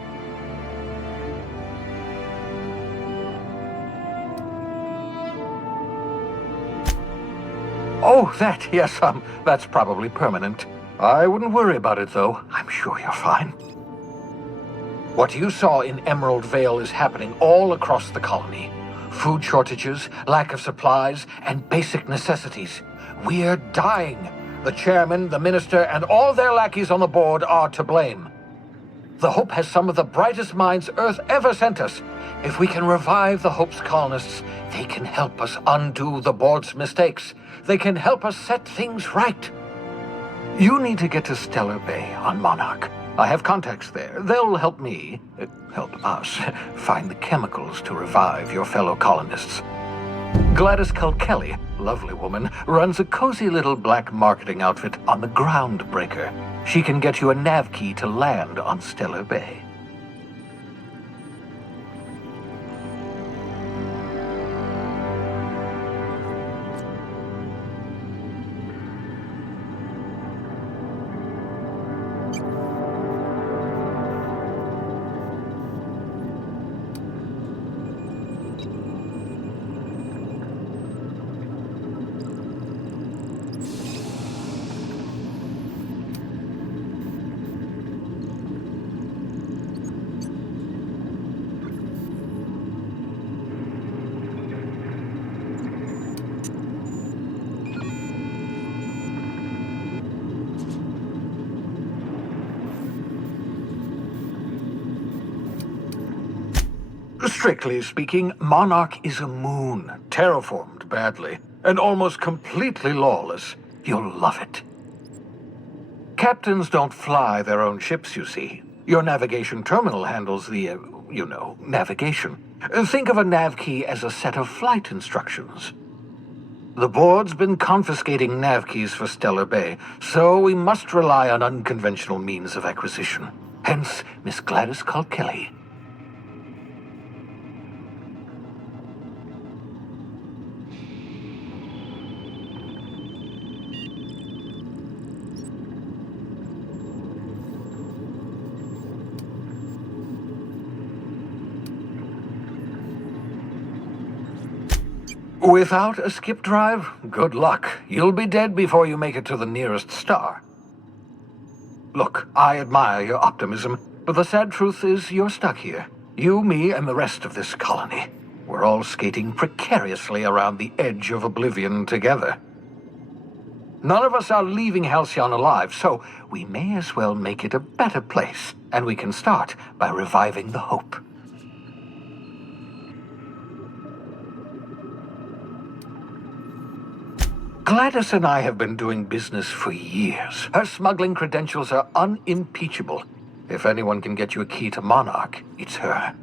Oh, that, yes, that's probably permanent. I wouldn't worry about it, though. I'm sure you're fine. What you saw in Emerald Vale is happening all across the colony. Food shortages, lack of supplies, and basic necessities. We're dying. The chairman, the minister, and all their lackeys on the board are to blame. The Hope has some of the brightest minds Earth ever sent us. If we can revive the Hope's colonists, they can help us undo the board's mistakes. They can help us set things right. You need to get to Stellar Bay on Monarch. I have contacts there. They'll help me, help us, find the chemicals to revive your fellow colonists. Gladys Kelly, lovely woman, runs a cozy little black marketing outfit on the Groundbreaker. She can get you a nav key to land on Stellar Bay. Strictly speaking, Monarch is a moon, terraformed badly, and almost completely lawless. You'll love it. Captains don't fly their own ships, you see. Your navigation terminal handles the, navigation. Think of a nav key as a set of flight instructions. The board's been confiscating nav keys for Stellar Bay, so we must rely on unconventional means of acquisition. Hence, Miss Gladys Kilkelly. Without a skip drive, good luck. You'll be dead before you make it to the nearest star. Look, I admire your optimism, but the sad truth is you're stuck here. You, me, and the rest of this colony. We're all skating precariously around the edge of oblivion together. None of us are leaving Halcyon alive, so we may as well make it a better place, and we can start by reviving the hope. Gladys and I have been doing business for years. Her smuggling credentials are unimpeachable. If anyone can get you a key to Monarch, it's her.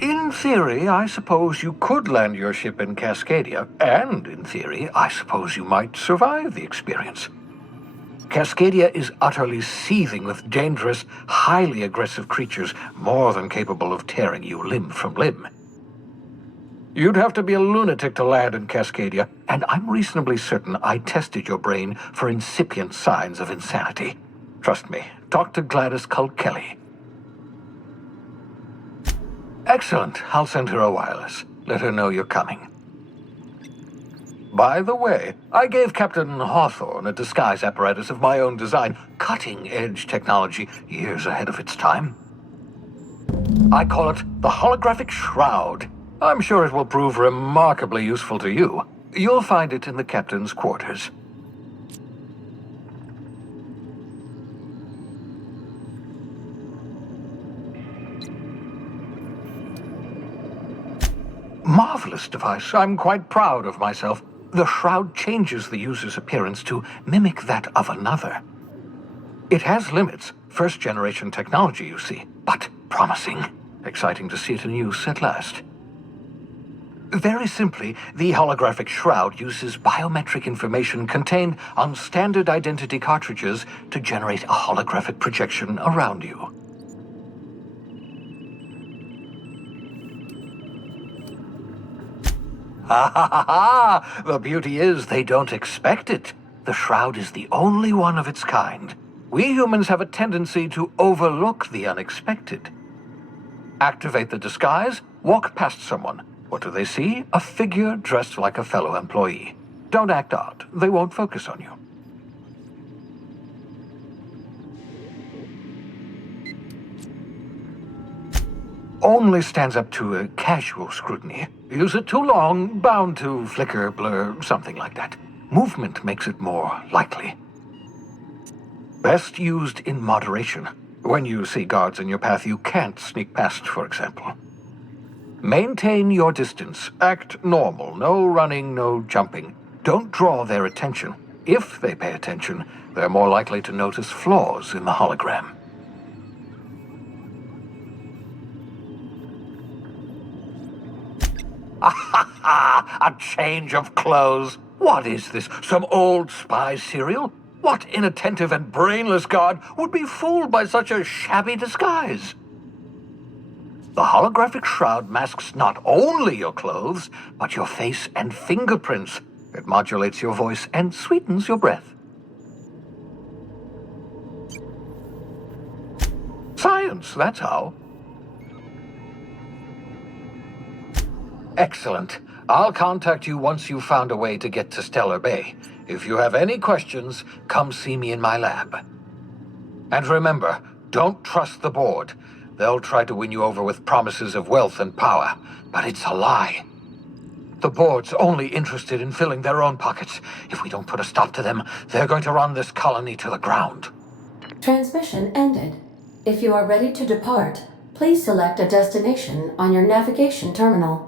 In theory, I suppose you could land your ship in Cascadia, and in theory, I suppose you might survive the experience. Cascadia is utterly seething with dangerous, highly aggressive creatures more than capable of tearing you limb from limb. You'd have to be a lunatic to land in Cascadia, and I'm reasonably certain I tested your brain for incipient signs of insanity. Trust me, talk to Gladys Kilkelly. Excellent. I'll send her a wireless. Let her know you're coming. By the way, I gave Captain Hawthorne a disguise apparatus of my own design, cutting-edge technology years ahead of its time. I call it the Holographic Shroud. I'm sure it will prove remarkably useful to you. You'll find it in the captain's quarters. Marvelous device. I'm quite proud of myself. The shroud changes the user's appearance to mimic that of another. It has limits, first-generation technology, you see, but promising. Exciting to see it in use at last. Very simply, the holographic shroud uses biometric information contained on standard identity cartridges to generate a holographic projection around you. Ha ha ha ha! The beauty is they don't expect it. The shroud is the only one of its kind. We humans have a tendency to overlook the unexpected. Activate the disguise, walk past someone. What do they see? A figure dressed like a fellow employee. Don't act odd. They won't focus on you. Only stands up to a casual scrutiny. Use it too long, bound to flicker, blur, something like that. Movement makes it more likely. Best used in moderation. When you see guards in your path you can't sneak past, for example. Maintain your distance. Act normal. No running, no jumping. Don't draw their attention. If they pay attention, they're more likely to notice flaws in the hologram. A change of clothes. What is this? Some old spy serial? What inattentive and brainless guard would be fooled by such a shabby disguise? The holographic shroud masks not only your clothes, but your face and fingerprints. It modulates your voice and sweetens your breath. Science, that's how. Excellent. I'll contact you once you've found a way to get to Stellar Bay. If you have any questions, come see me in my lab. And remember, don't trust the board. They'll try to win you over with promises of wealth and power, but it's a lie. The board's only interested in filling their own pockets. If we don't put a stop to them, they're going to run this colony to the ground. Transmission ended. If you are ready to depart, please select a destination on your navigation terminal.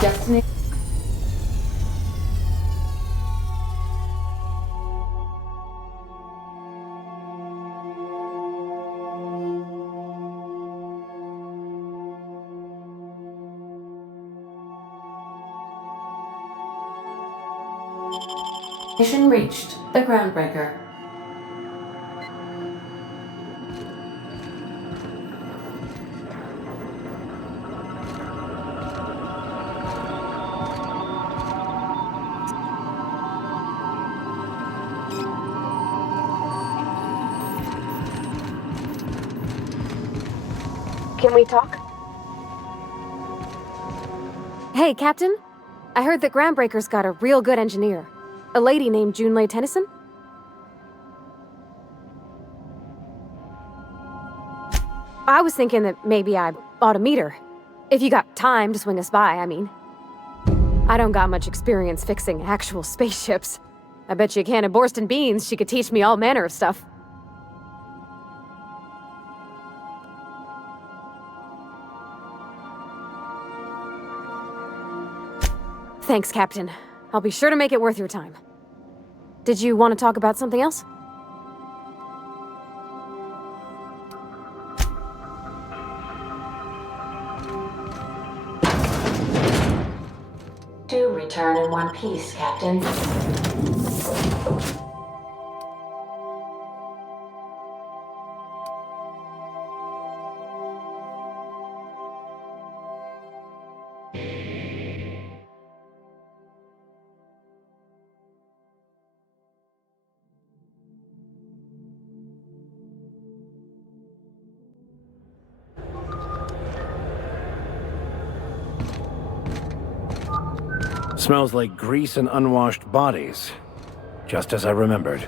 Destination. Mission reached. The Groundbreaker. Can we talk? Hey, Captain. I heard that Groundbreaker's got a real good engineer. A lady named Junlei Tennyson? I was thinking that maybe I ought to meet her. If you got time to swing us by, I mean. I don't got much experience fixing actual spaceships. I bet you a can of Borston beans she could teach me all manner of stuff. Thanks, Captain. I'll be sure to make it worth your time. Did you want to talk about something else? Do return in one piece, Captain. Smells like grease and unwashed bodies. Just as I remembered.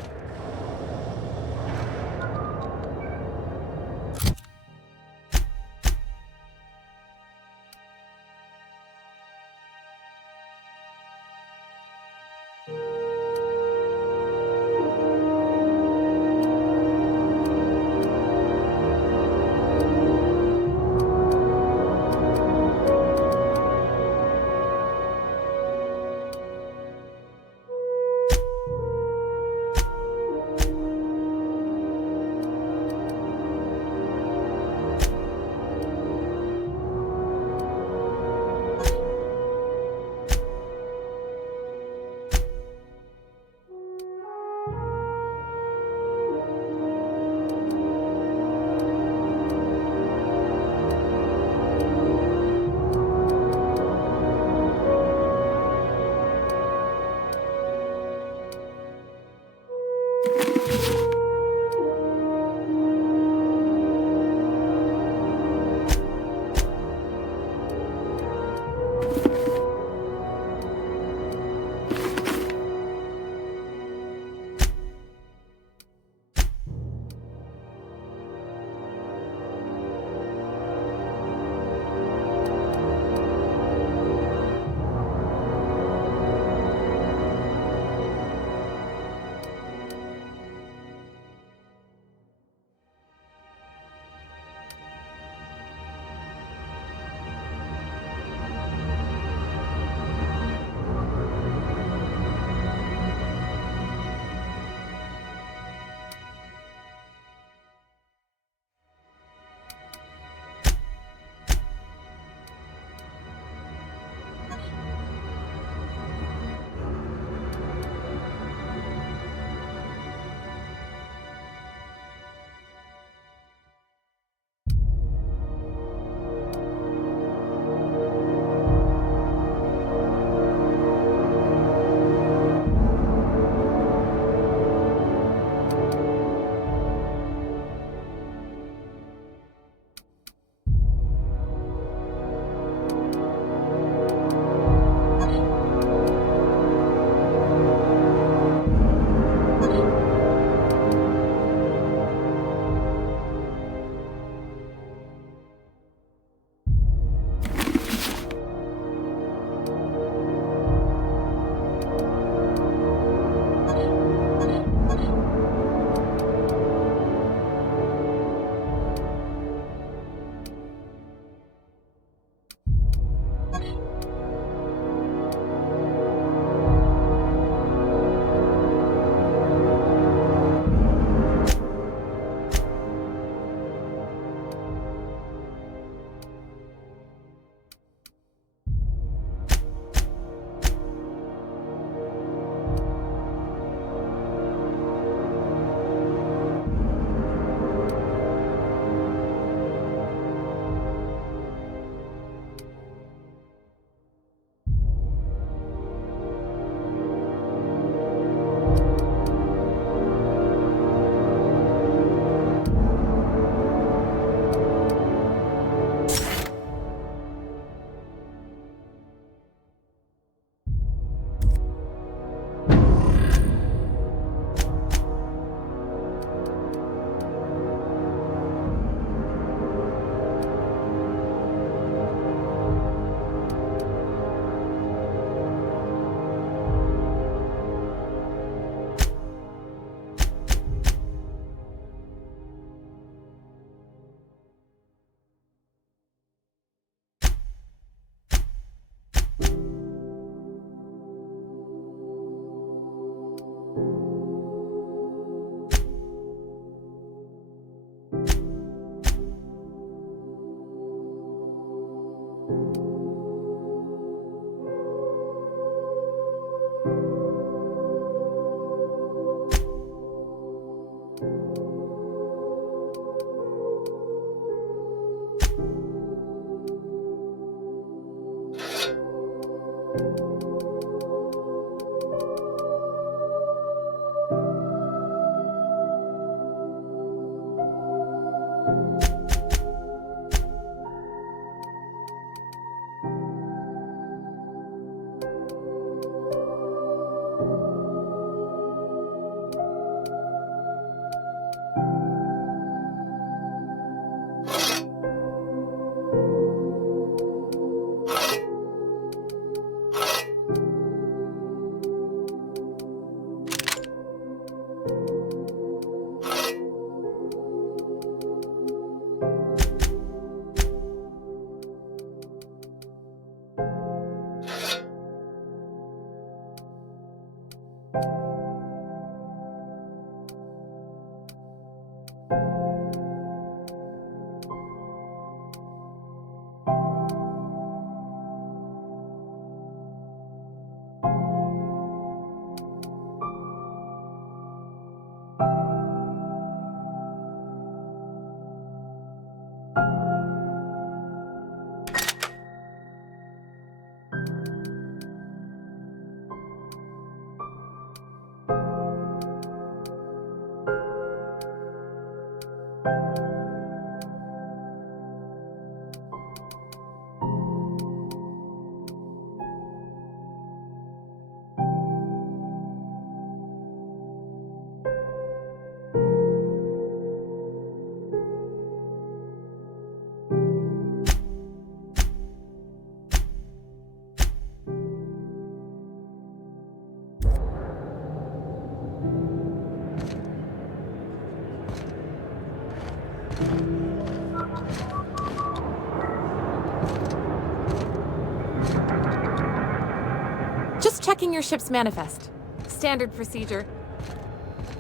checking your ship's manifest. Standard procedure.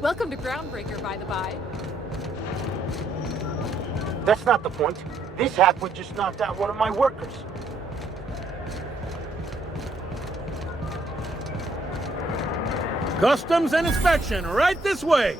Welcome to Groundbreaker, by the by. That's not the point. This halfwit just knocked out one of my workers. Customs and inspection, right this way!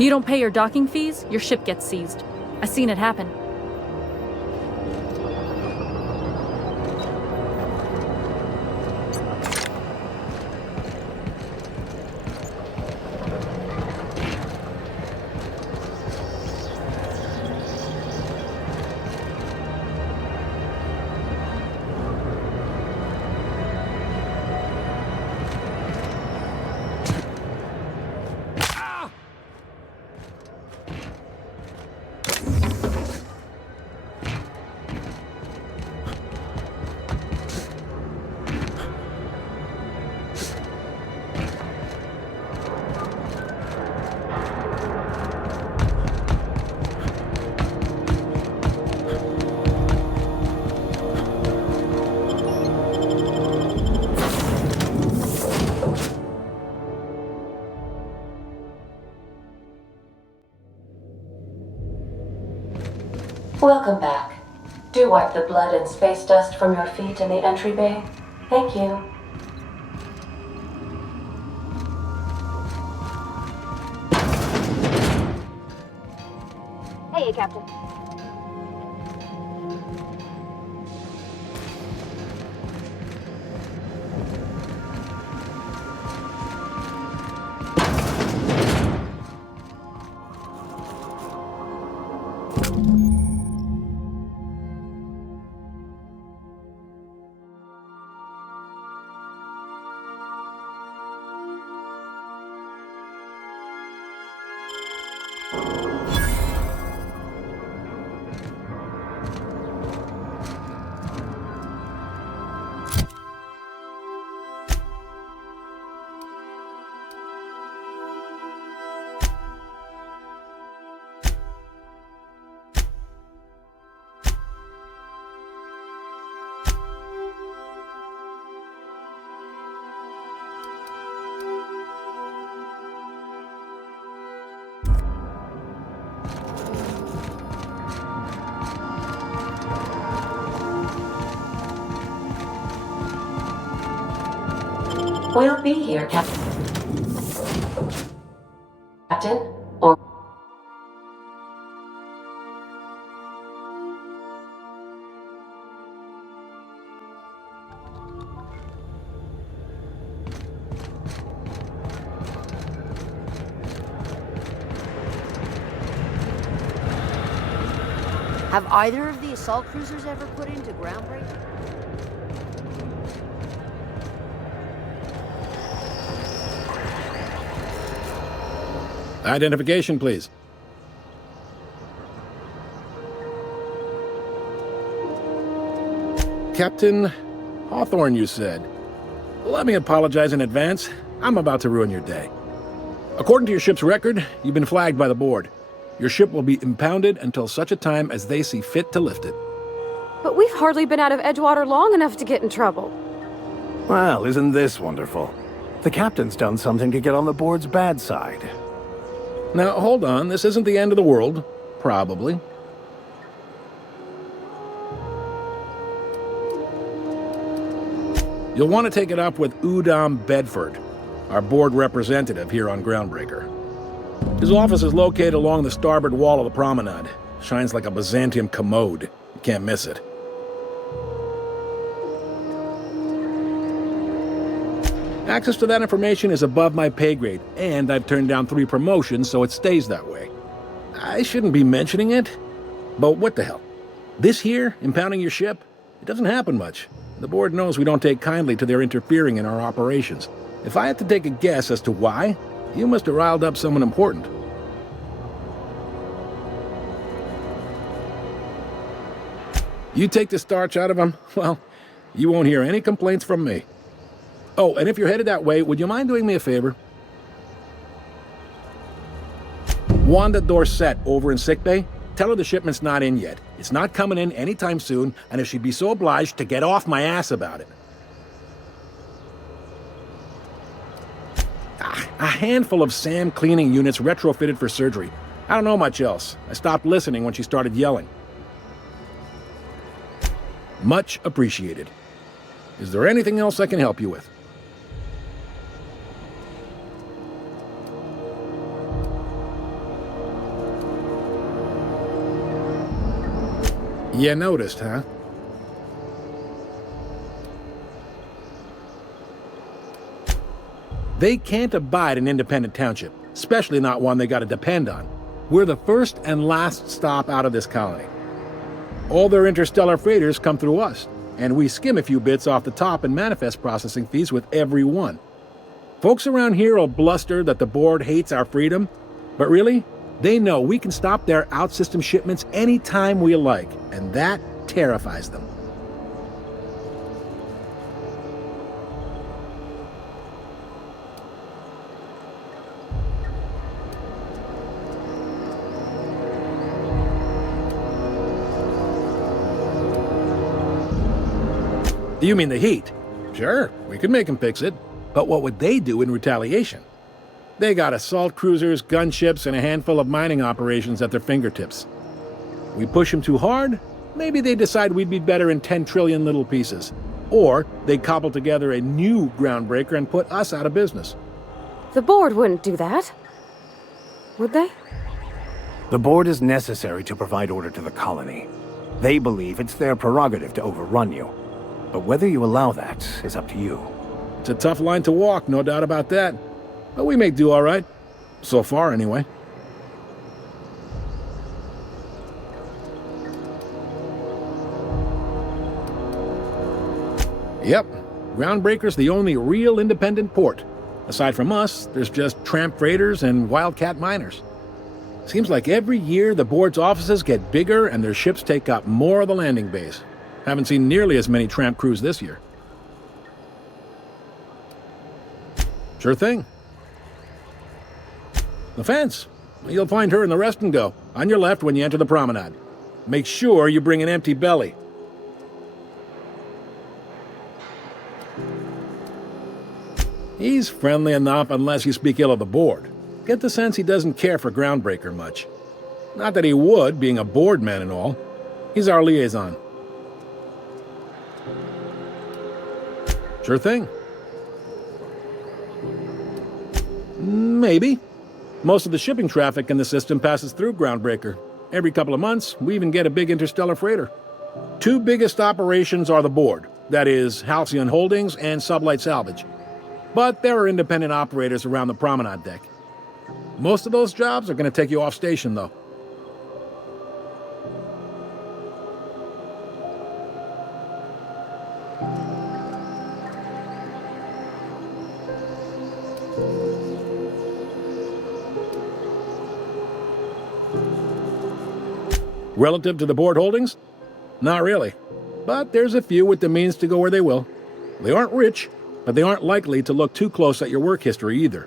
You don't pay your docking fees, your ship gets seized. I've seen it happen. Welcome back. Do wipe the blood and space dust from your feet in the entry bay. Thank you. Hey, Captain. We'll be here, Captain. Or... Have either of the assault cruisers ever put into Groundbreaker? Identification, please. Captain Hawthorne, you said. Let me apologize in advance. I'm about to ruin your day. According to your ship's record, you've been flagged by the board. Your ship will be impounded until such a time as they see fit to lift it. But we've hardly been out of Edgewater long enough to get in trouble. Well, isn't this wonderful? The captain's done something to get on the board's bad side. Now, hold on. This isn't the end of the world. Probably. You'll want to take it up with Udom Bedford, our board representative here on Groundbreaker. His office is located along the starboard wall of the promenade. Shines like a Byzantium commode. You can't miss it. Access to that information is above my pay grade, and I've turned down 3 promotions, so it stays that way. I shouldn't be mentioning it, but what the hell? This here, impounding your ship, it doesn't happen much. The board knows we don't take kindly to their interfering in our operations. If I had to take a guess as to why, you must have riled up someone important. You take the starch out of them, well, you won't hear any complaints from me. Oh, and if you're headed that way, would you mind doing me a favor? Wanda Dorset over in sickbay, tell her the shipment's not in yet. It's not coming in anytime soon, and if she'd be so obliged to get off my ass about it. A handful of SAM cleaning units retrofitted for surgery. I don't know much else. I stopped listening when she started yelling. Much appreciated. Is there anything else I can help you with? You noticed, huh? They can't abide an independent township, especially not one they gotta depend on. We're the first and last stop out of this colony. All their interstellar freighters come through us, and we skim a few bits off the top in manifest processing fees with every one. Folks around here will bluster that the board hates our freedom, but really, they know we can stop their out-system shipments anytime we like, and that terrifies them. You mean the heat? Sure, we could make them fix it. But what would they do in retaliation? They got assault cruisers, gunships, and a handful of mining operations at their fingertips. We push them too hard, maybe they decide we'd be better in 10 trillion little pieces. Or they cobble together a new groundbreaker and put us out of business. The board wouldn't do that. Would they? The board is necessary to provide order to the colony. They believe it's their prerogative to overrun you. But whether you allow that is up to you. It's a tough line to walk, no doubt about that. But we may do all right. So far, anyway. Yep, Groundbreaker's the only real independent port. Aside from us, there's just tramp freighters and wildcat miners. Seems like every year the board's offices get bigger and their ships take up more of the landing base. Haven't seen nearly as many tramp crews this year. Sure thing. The fence. You'll find her in the rest and go, on your left when you enter the promenade. Make sure you bring an empty belly. He's friendly enough unless you speak ill of the board. Get the sense he doesn't care for Groundbreaker much. Not that he would, being a board man and all. He's our liaison. Sure thing. Maybe. Most of the shipping traffic in the system passes through Groundbreaker. Every couple of months, we even get a big interstellar freighter. 2 biggest operations are the board. That is, Halcyon Holdings and Sublight Salvage. But there are independent operators around the promenade deck. Most of those jobs are going to take you off station, though. Relative to the board holdings? Not really. but there's a few with the means to go where they will. They aren't rich, but they aren't likely to look too close at your work history either.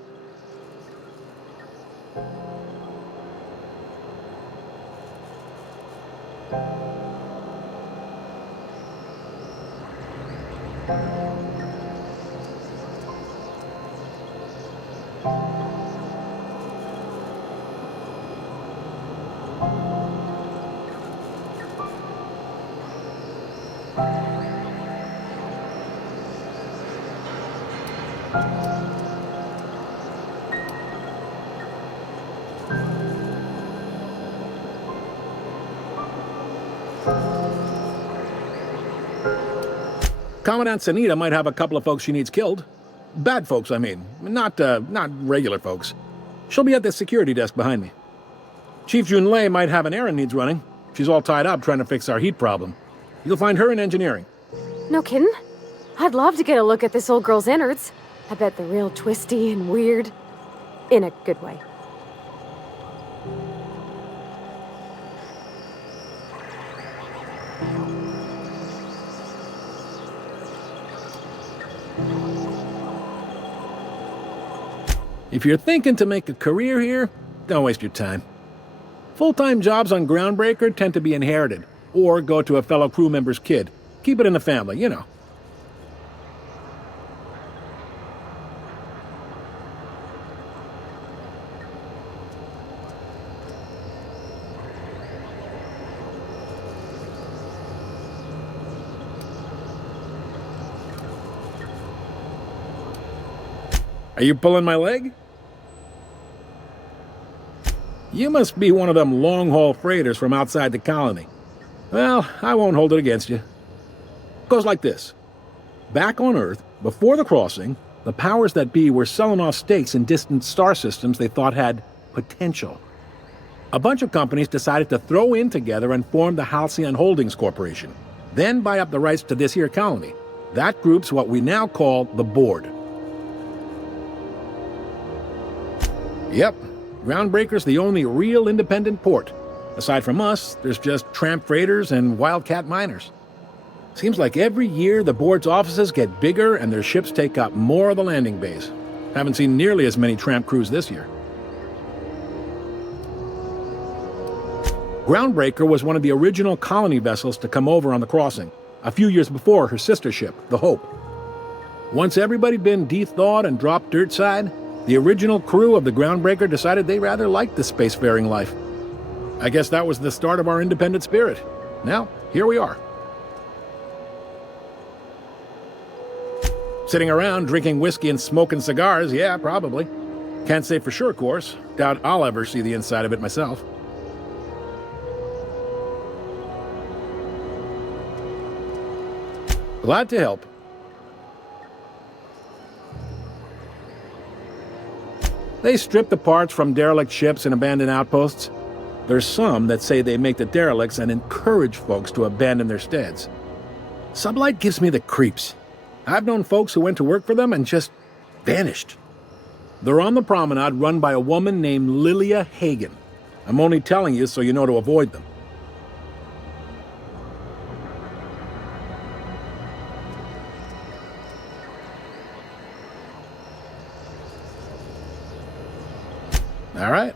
Commandant Sanita might have a couple of folks she needs killed. Bad folks, I mean. Not regular folks. She'll be at the security desk behind me. Chief Junlei might have an errand needs running. She's all tied up trying to fix our heat problem. You'll find her in engineering. No kidding? I'd love to get a look at this old girl's innards. I bet they're real twisty and weird. In a good way. If you're thinking to make a career here, don't waste your time. Full-time jobs on Groundbreaker tend to be inherited, or go to a fellow crew member's kid. Keep it in the family, you know. Are you pulling my leg? You must be one of them long-haul freighters from outside the colony. Well, I won't hold it against you. Goes like this. Back on Earth, before the crossing, the powers that be were selling off stakes in distant star systems they thought had potential. A bunch of companies decided to throw in together and form the Halcyon Holdings Corporation, then buy up the rights to this here colony. That group's what we now call the Board. Yep. Groundbreaker's the only real independent port. Aside from us, there's just tramp freighters and wildcat miners. Seems like every year the board's offices get bigger and their ships take up more of the landing bays. Haven't seen nearly as many tramp crews this year. Groundbreaker was one of the original colony vessels to come over on the crossing, a few years before her sister ship, the Hope. Once everybody'd been de-thawed and dropped dirt side, the original crew of the Groundbreaker decided they rather liked the spacefaring life. I guess that was the start of our independent spirit. Now, here we are. Sitting around drinking whiskey and smoking cigars, yeah, probably. Can't say for sure, of course. Doubt I'll ever see the inside of it myself. Glad to help. They strip the parts from derelict ships and abandoned outposts. There's some that say they make the derelicts and encourage folks to abandon their steads. Sublight gives me the creeps. I've known folks who went to work for them and just vanished. They're on the promenade run by a woman named Lilia Hagen. I'm only telling you so you know to avoid them. All right.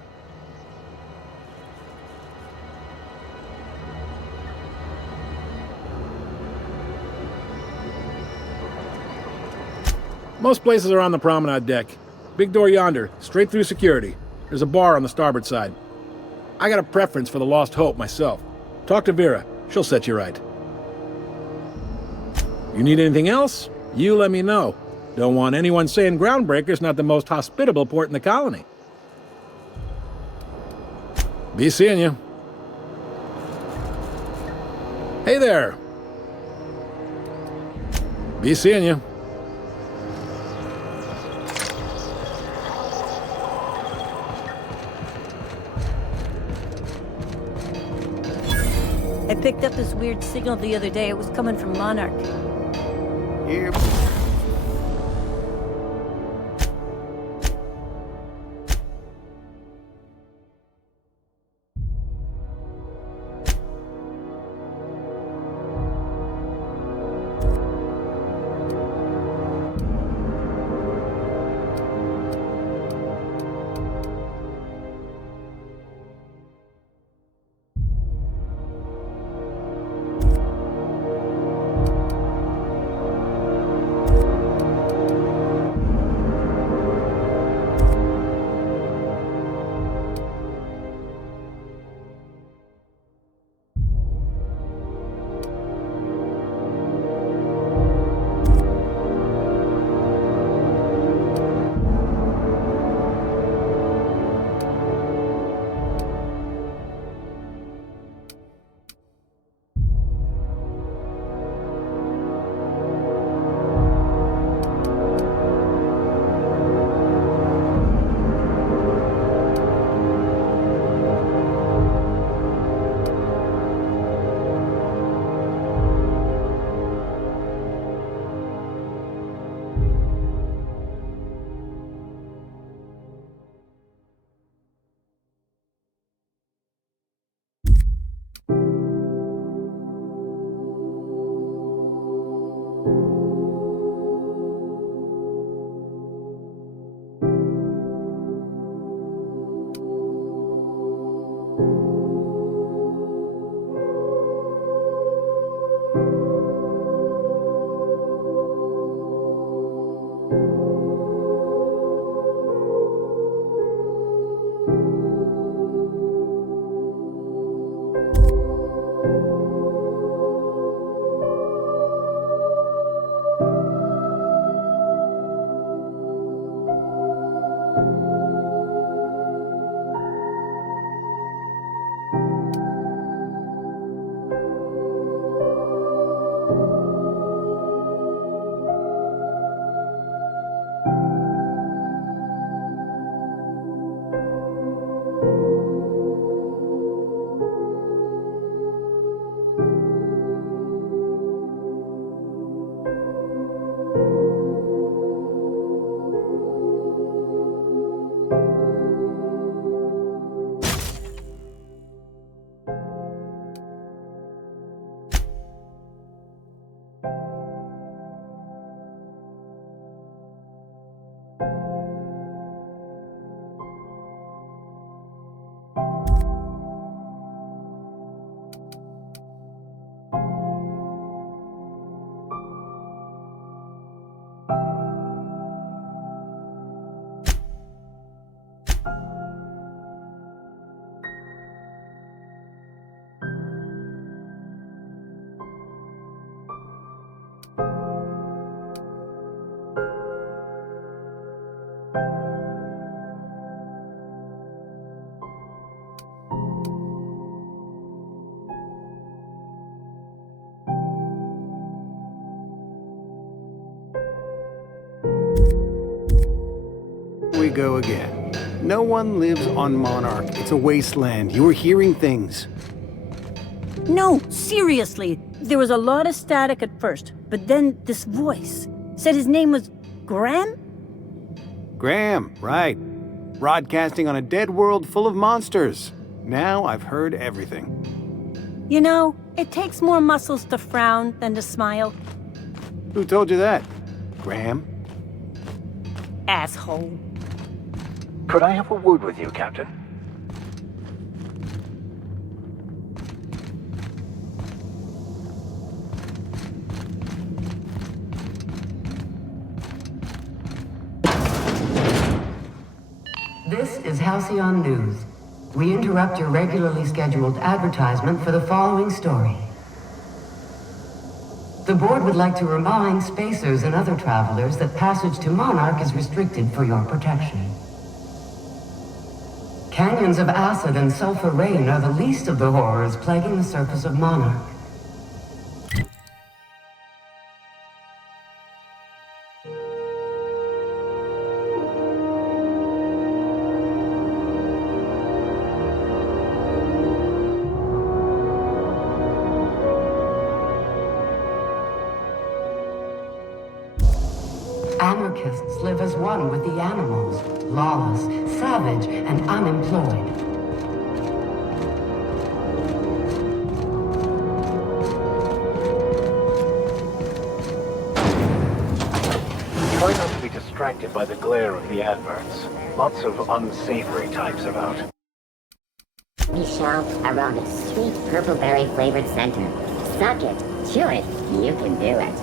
Most places are on the promenade deck. Big door yonder, straight through security. There's a bar on the starboard side. I got a preference for the Lost Hope myself. Talk to Vera. She'll set you right. You need anything else? You let me know. Don't want anyone saying Groundbreaker's not the most hospitable port in the colony. Be seeing you. Hey there. Be seeing you. I picked up this weird signal the other day. It was coming from Monarch. Here. go again. No one lives on Monarch. It's a wasteland. You're hearing things. No, seriously. There was a lot of static at first, but then this voice said his name was Graham? Graham, right. Broadcasting on a dead world full of monsters. Now I've heard everything. You know, it takes more muscles to frown than to smile. Who told you that? Graham? Asshole. Could I have a word with you, Captain? This is Halcyon News. We interrupt your regularly scheduled advertisement for the following story. The board would like to remind spacers and other travelers that passage to Monarch is restricted for your protection. Canyons of acid and sulfur rain are the least of the horrors plaguing the surface of Monarch. Anarchists live as one with the animals, lawless, savage, and unemployed. Try not to be distracted by the glare of the adverts. Lots of unsavory types about. We shall around a sweet purple berry flavored center. Suck it, chew it, you can do it.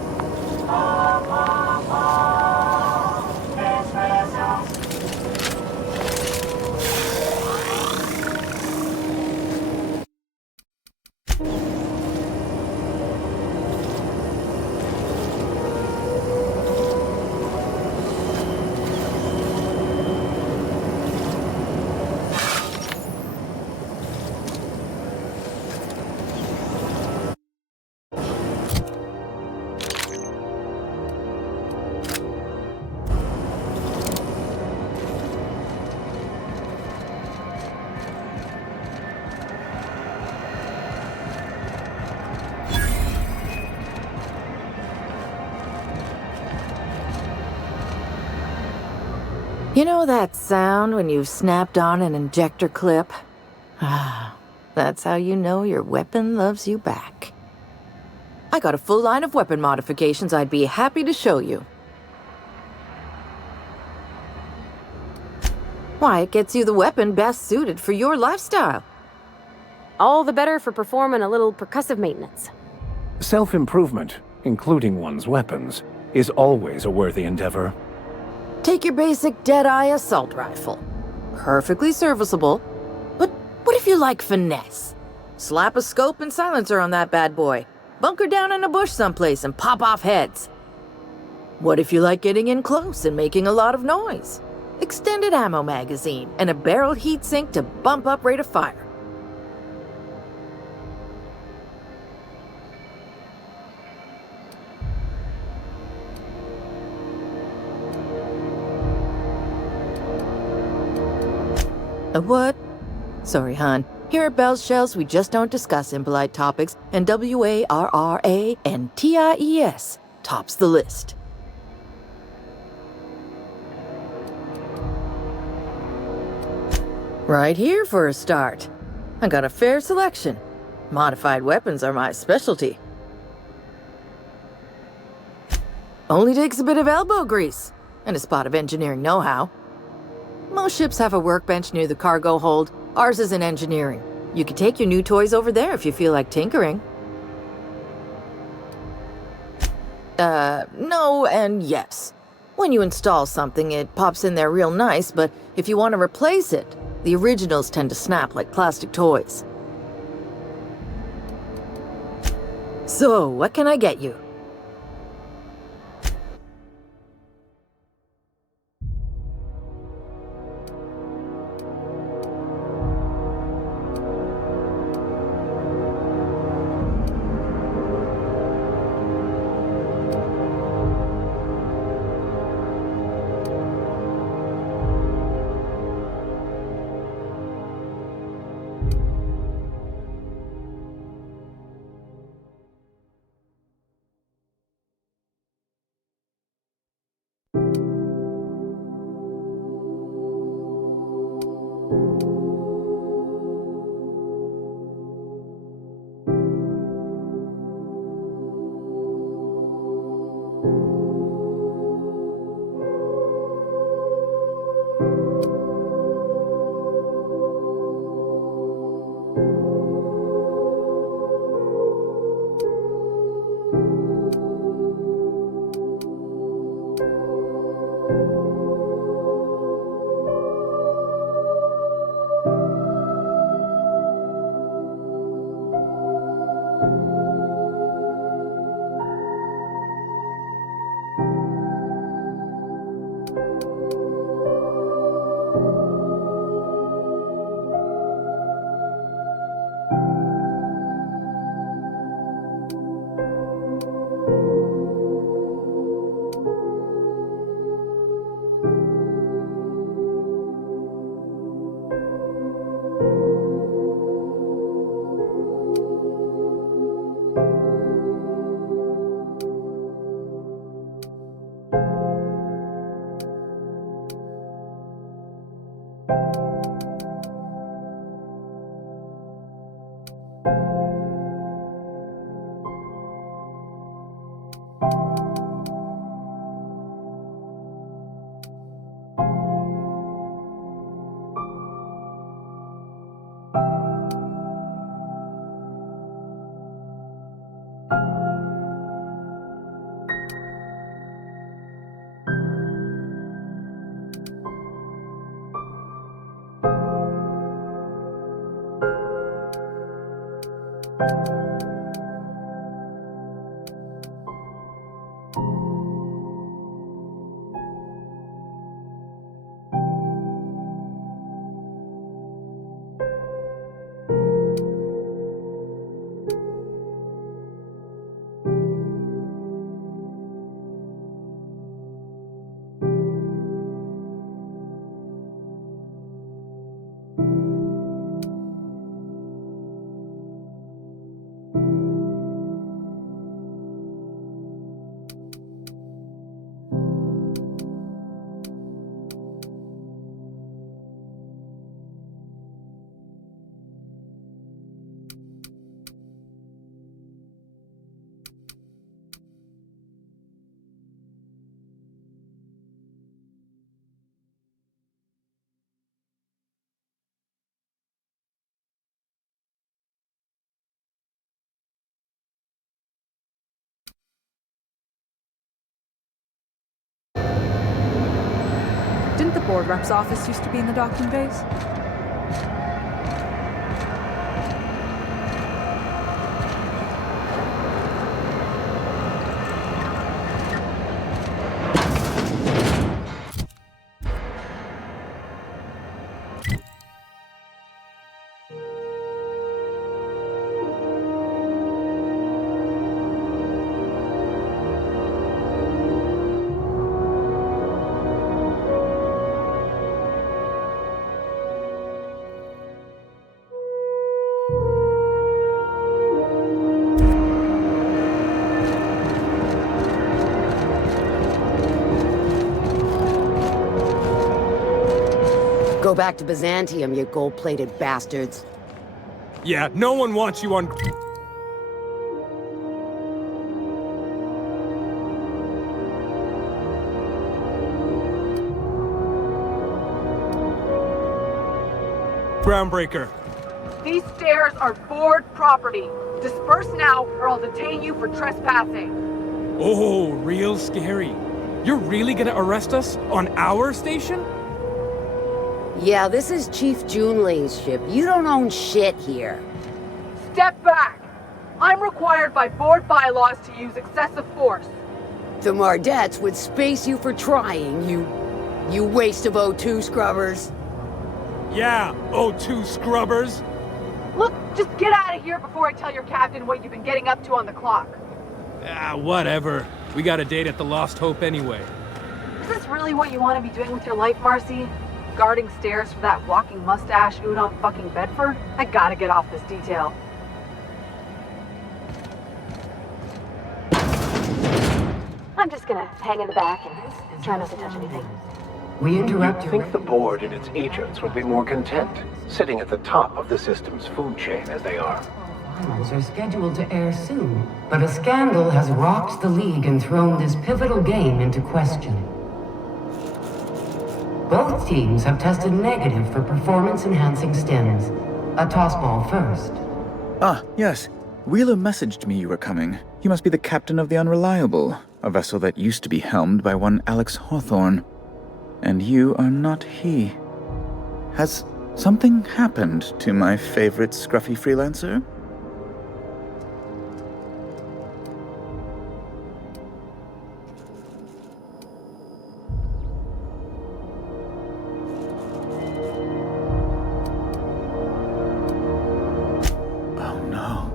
You know that sound when you've snapped on an injector clip? Ah, that's how you know your weapon loves you back. I got a full line of weapon modifications I'd be happy to show you. Why, it gets you the weapon best suited for your lifestyle. All the better for performing a little percussive maintenance. Self-improvement, including one's weapons, is always a worthy endeavor. Take your basic Deadeye assault rifle. Perfectly serviceable. But what if you like finesse? Slap a scope and silencer on that bad boy. Bunker down in a bush someplace and pop off heads. What if you like getting in close and making a lot of noise? Extended ammo magazine and a barrel heatsink to bump up rate of fire. A what? Sorry, hon. Here at Bell's Shells, we just don't discuss impolite topics, and WARRANTIES tops the list. Right here for a start. I got a fair selection. Modified weapons are my specialty. Only takes a bit of elbow grease and a spot of engineering know-how. Most ships have a workbench near the cargo hold. Ours is in engineering. You can take your new toys over there if you feel like tinkering. No and yes. When you install something, it pops in there real nice, but if you want to replace it, the originals tend to snap like plastic toys. So, what can I get you? Didn't the board rep's office used to be in the docking bays? Go back to Byzantium, you gold-plated bastards. Yeah, no one wants you on... Groundbreaker. These stairs are board property. Disperse now, or I'll detain you for trespassing. Oh, real scary. You're really gonna arrest us on our station? Yeah, this is Chief Junlei's ship. You don't own shit here. Step back! I'm required by board bylaws to use excessive force. The Mardettes would space you for trying, you waste of O2 scrubbers. Yeah, O2 scrubbers. Look, just get out of here before I tell your captain what you've been getting up to on the clock. Ah, whatever. We got a date at the Lost Hope anyway. Is this really what you want to be doing with your life, Marcy? Guarding stairs for that walking mustache Udon fucking Bedford? I gotta get off this detail. I'm just gonna hang in the back and try not to touch anything. We interrupt You'd think the board and its agents would be more content, sitting at the top of the system's food chain as they are. Finals are scheduled to air soon, but a scandal has rocked the League and thrown this pivotal game into question. Both teams have tested negative for performance-enhancing stims. A tossball first. Ah, yes. Wheeler messaged me you were coming. You must be the captain of the Unreliable, a vessel that used to be helmed by one Alex Hawthorne. And you are not he. Has something happened to my favorite scruffy freelancer?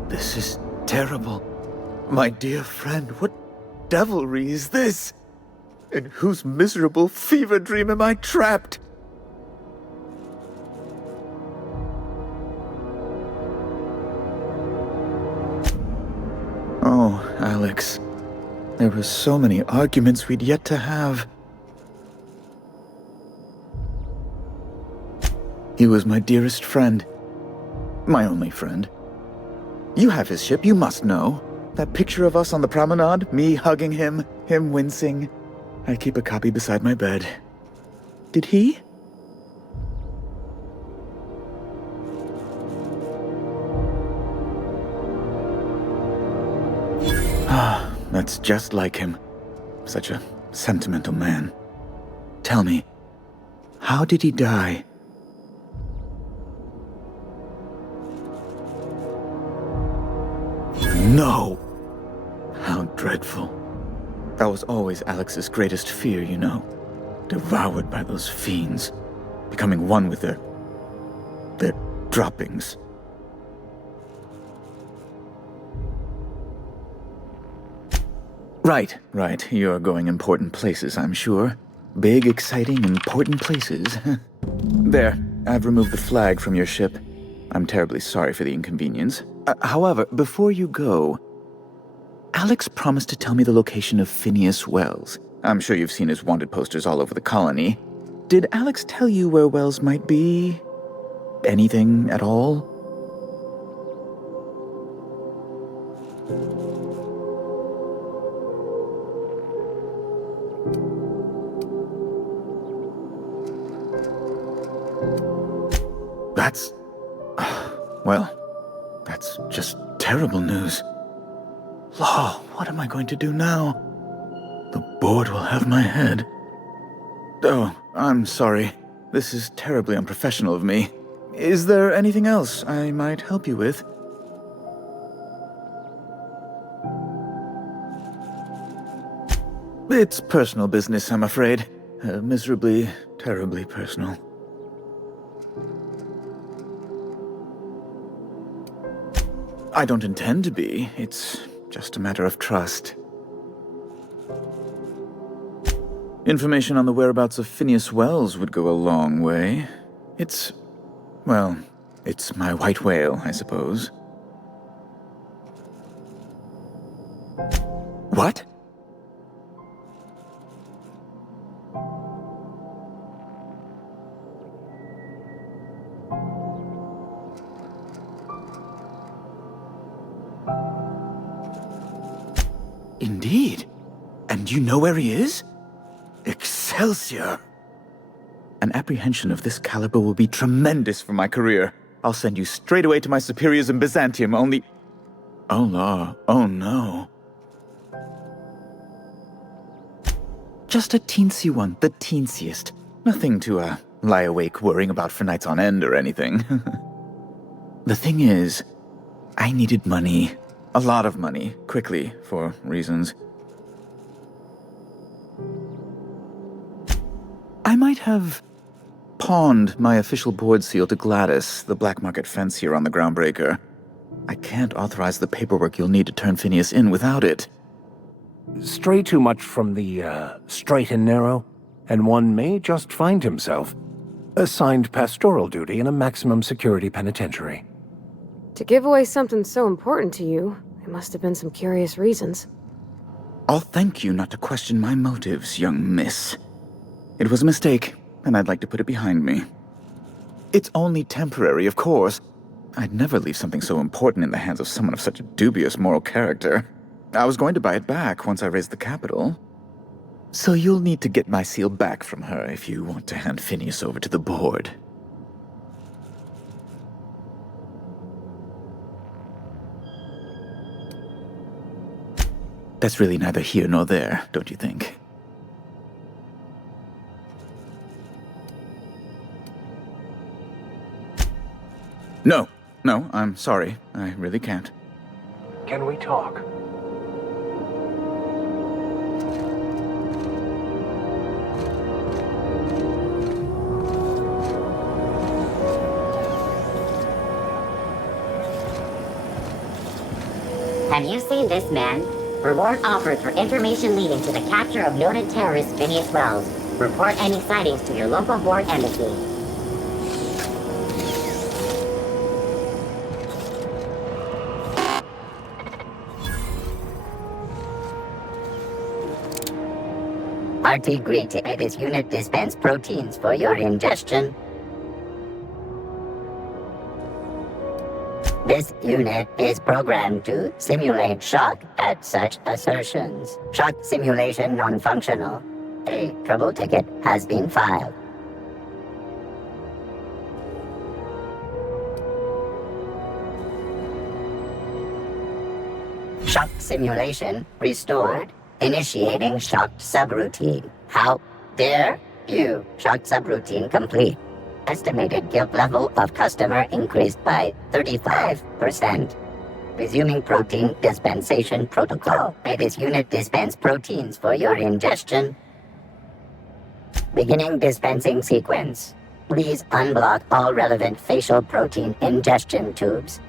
This is terrible. My dear friend, what devilry is this? In whose miserable fever dream am I trapped? Oh, Alex. There were so many arguments we'd yet to have. He was my dearest friend. My only friend. You have his ship, you must know. That picture of us on the promenade, me hugging him, him wincing. I keep a copy beside my bed. Did he? Ah, that's just like him. Such a sentimental man. Tell me, how did he die? No! How dreadful. That was always Alex's greatest fear, you know. Devoured by those fiends. Becoming one with their droppings. Right. You're going important places, I'm sure. Big, exciting, important places. There, I've removed the flag from your ship. I'm terribly sorry for the inconvenience. However, before you go, Alex promised to tell me the location of Phineas Wells. I'm sure you've seen his wanted posters all over the colony. Did Alex tell you where Wells might be? Anything at all? That's just terrible news. Law, what am I going to do now? The board will have my head. Oh, I'm sorry. This is terribly unprofessional of me. Is there anything else I might help you with? It's personal business, I'm afraid. Miserably, terribly personal. I don't intend to be. It's just a matter of trust. Information on the whereabouts of Phineas Wells would go a long way. It's my white whale, I suppose. What? Indeed. And you know where he is? Excelsior! An apprehension of this caliber will be tremendous for my career. I'll send you straight away to my superiors in Byzantium, only... Oh, law. Oh, no. Just a teensy one, the teensiest. Nothing to, lie awake worrying about for nights on end or anything. The thing is, I needed money. A lot of money, quickly, for reasons. I might have pawned my official board seal to Gladys, the black market fence here on the Groundbreaker. I can't authorize the paperwork you'll need to turn Phineas in without it. Stray too much from the, straight and narrow, and one may just find himself assigned pastoral duty in a maximum security penitentiary. To give away something so important to you, there must have been some curious reasons. I'll thank you not to question my motives, young miss. It was a mistake, and I'd like to put it behind me. It's only temporary, of course. I'd never leave something so important in the hands of someone of such a dubious moral character. I was going to buy it back once I raised the capital. So you'll need to get my seal back from her if you want to hand Phineas over to the board. That's really neither here nor there, don't you think? No, I'm sorry. I really can't. Can we talk? Have you seen this man? Reward offered for information leading to the capture of noted terrorist Phineas Wells. Report any sightings to your local board embassy. RT Greeted his unit dispense proteins for your ingestion. This unit is programmed to simulate shock at such assertions. Shock simulation non-functional. A trouble ticket has been filed. Shock simulation restored. Initiating shocked subroutine. How dare you? Shocked subroutine complete. Estimated guilt level of customer increased by 35%. Resuming protein dispensation protocol. May this unit dispense proteins for your ingestion. Beginning dispensing sequence. Please unblock all relevant facial protein ingestion tubes.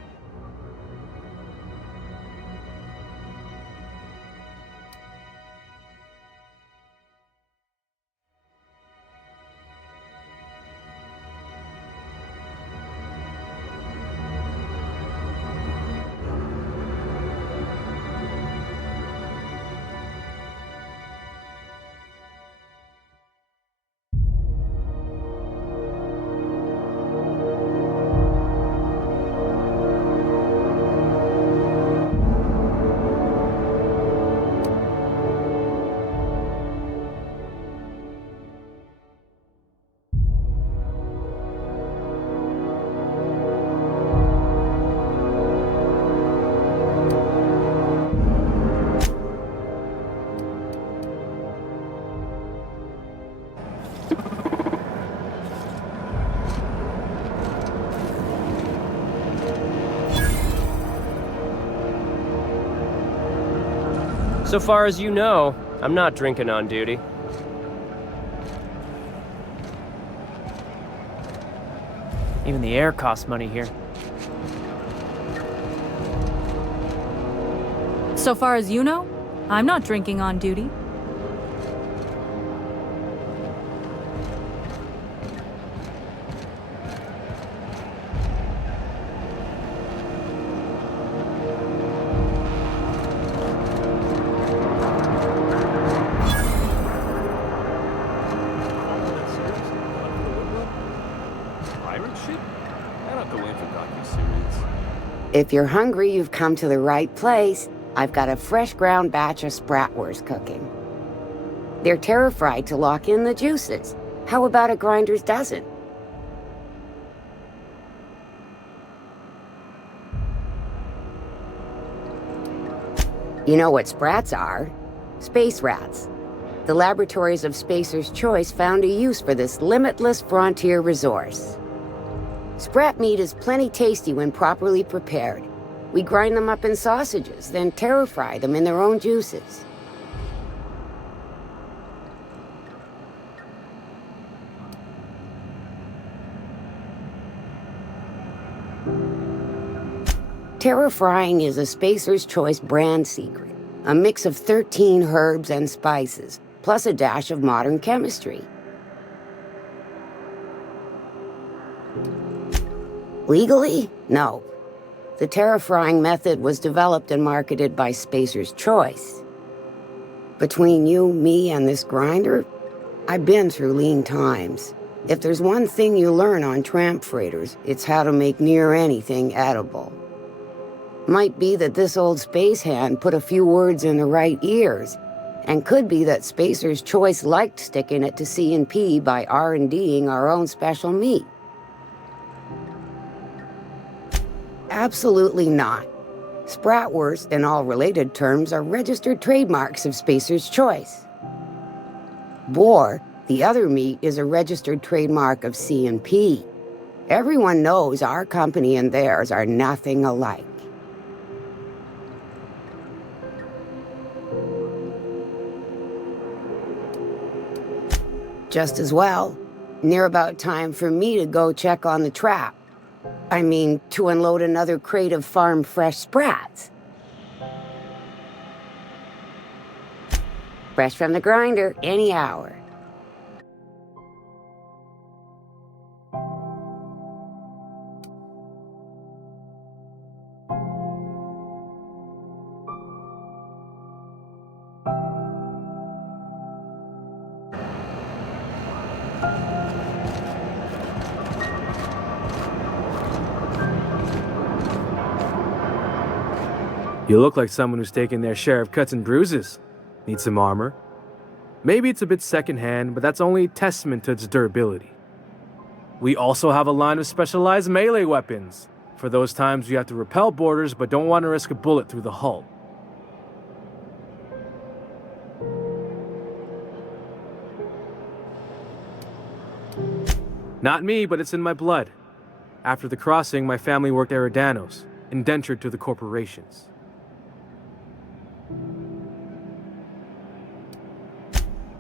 So far as you know, I'm not drinking on duty. Even the air costs money here. So far as you know, I'm not drinking on duty. If you're hungry, you've come to the right place. I've got a fresh ground batch of spratwurst cooking. They're terra-fried to lock in the juices. How about a grinder's dozen? You know what sprats are? Space rats. The laboratories of Spacer's Choice found a use for this limitless frontier resource. Sprat meat is plenty tasty when properly prepared. We grind them up in sausages, then terra-fry them in their own juices. Terra-frying is a Spacer's Choice brand secret. A mix of 13 herbs and spices, plus a dash of modern chemistry. Legally? No. The terra-frying method was developed and marketed by Spacer's Choice. Between you, me, and this grinder, I've been through lean times. If there's one thing you learn on tramp freighters, it's how to make near anything edible. Might be that this old space hand put a few words in the right ears, and could be that Spacer's Choice liked sticking it to C&P by R&D'ing our own special meat. Absolutely not. Spratwurst and all related terms are registered trademarks of Spacer's Choice. Boar, the other meat, is a registered trademark of C&P. Everyone knows our company and theirs are nothing alike. Just as well. Near about time for me to go check on the trap. I mean, to unload another crate of farm-fresh sprats. Fresh from the grinder, any hour. You look like someone who's taken their share of cuts and bruises. Need some armor? Maybe it's a bit secondhand, but that's only a testament to its durability. We also have a line of specialized melee weapons, for those times you have to repel boarders but don't want to risk a bullet through the hull. Not me, but it's in my blood. After the crossing, my family worked Eridanos, indentured to the corporations.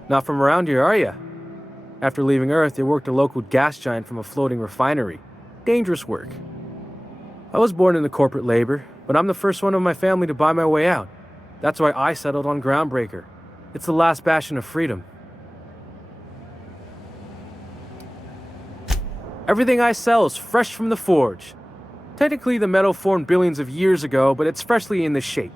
Not from around here, are ya? After leaving Earth, they worked a local gas giant from a floating refinery. Dangerous work. I was born into corporate labor, but I'm the first one of my family to buy my way out. That's why I settled on Groundbreaker. It's the last bastion of freedom. Everything I sell is fresh from the forge. Technically, the metal formed billions of years ago, but it's freshly in this shape.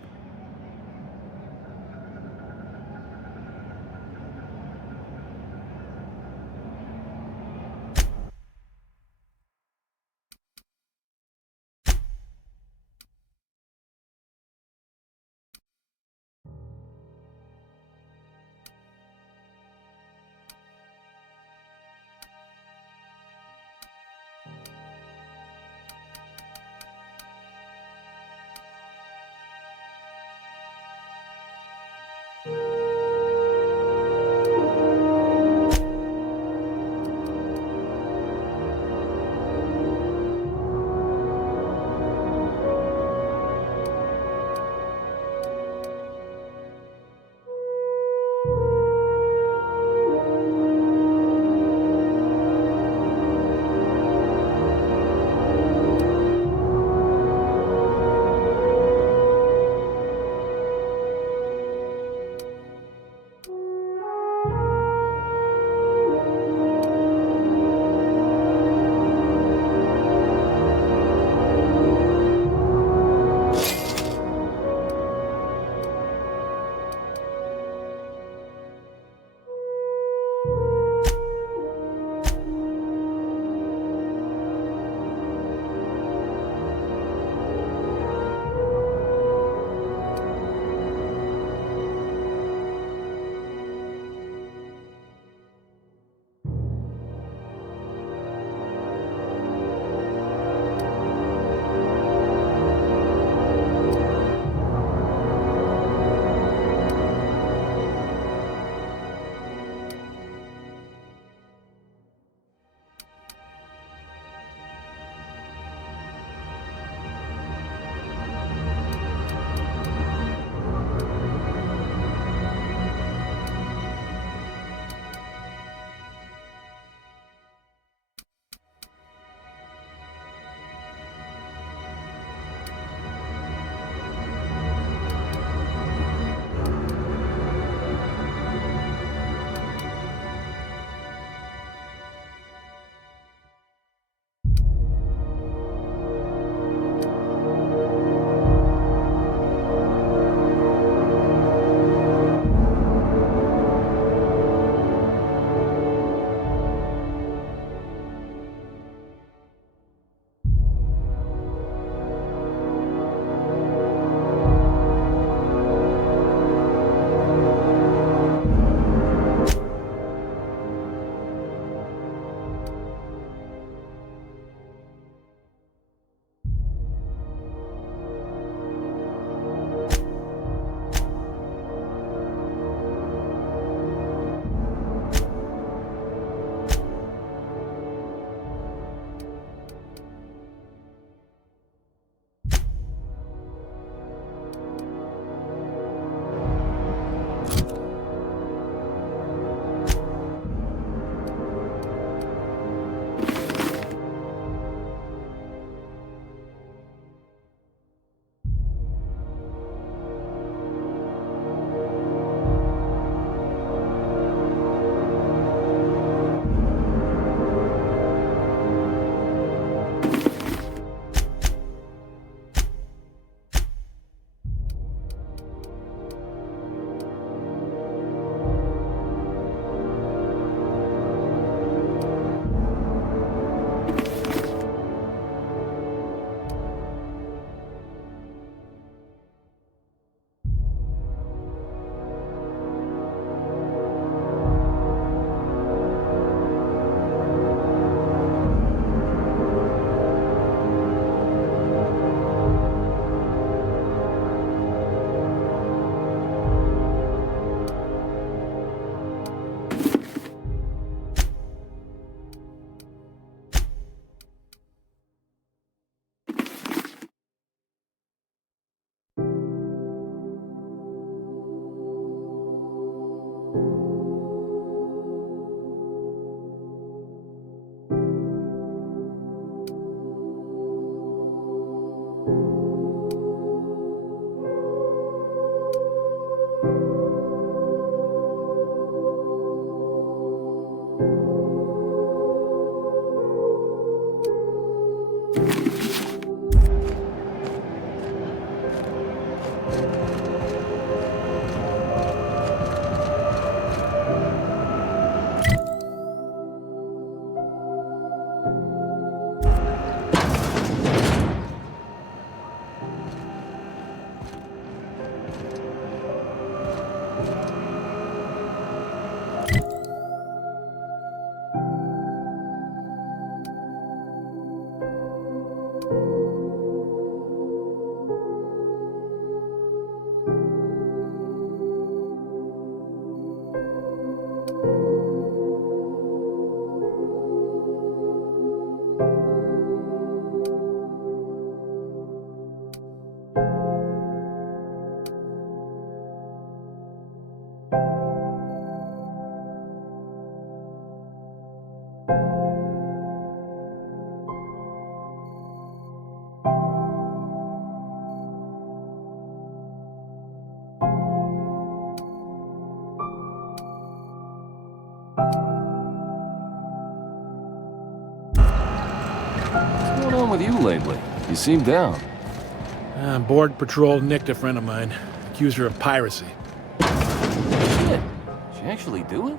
What's going on with you lately? You seem down. Border Patrol nicked a friend of mine, accused her of piracy. Shit. She actually do it?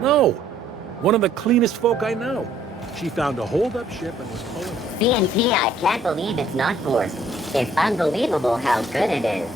No! One of the cleanest folk I know. She found a hold-up ship and was pulling... CNP, I can't believe it's not forced. It's unbelievable how good it is.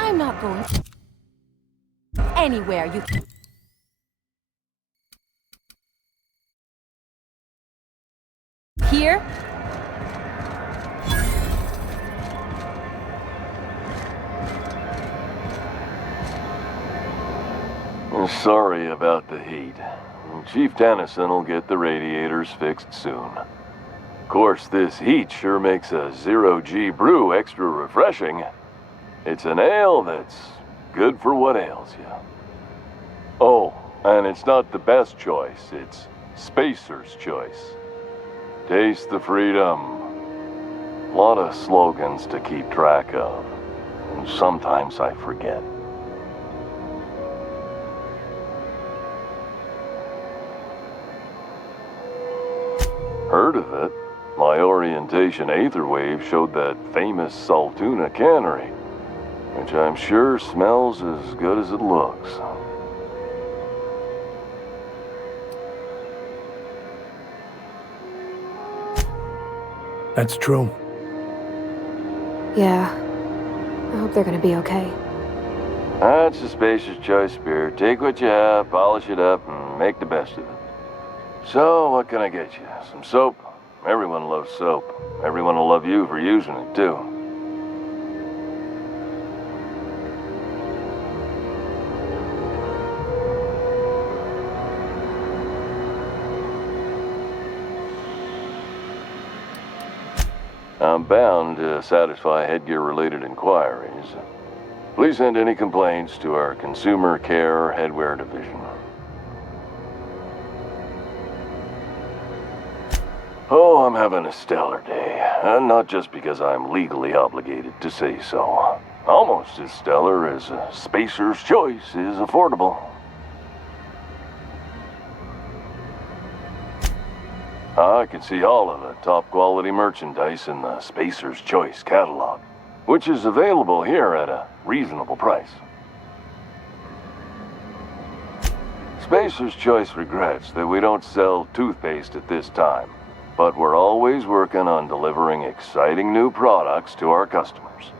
I'm not going anywhere, you... Here? Sorry about the heat. Chief Tennyson will get the radiators fixed soon. Of course, this heat sure makes a zero-G brew extra refreshing. It's an ale that's good for what ails you. Oh, and it's not the best choice, it's Spacer's choice. Taste the freedom. A lot of slogans to keep track of. And sometimes I forget. Heard of it? My orientation aether wave showed that famous Saltuna cannery, which I'm sure smells as good as it looks. That's true. Yeah. I hope they're gonna be okay. That's a Spacer's choice beer. Take what you have, polish it up, and make the best of it. So, what can I get you? Some soap? Everyone loves soap. Everyone will love you for using it, too. I'm bound to satisfy headgear-related inquiries. Please send any complaints to our Consumer Care Headwear Division. Oh, I'm having a stellar day. And not just because I'm legally obligated to say so. Almost as stellar as a Spacer's Choice is affordable. I can see all of the top quality merchandise in the Spacer's Choice catalog, which is available here at a reasonable price. Spacer's Choice regrets that we don't sell toothpaste at this time, but we're always working on delivering exciting new products to our customers.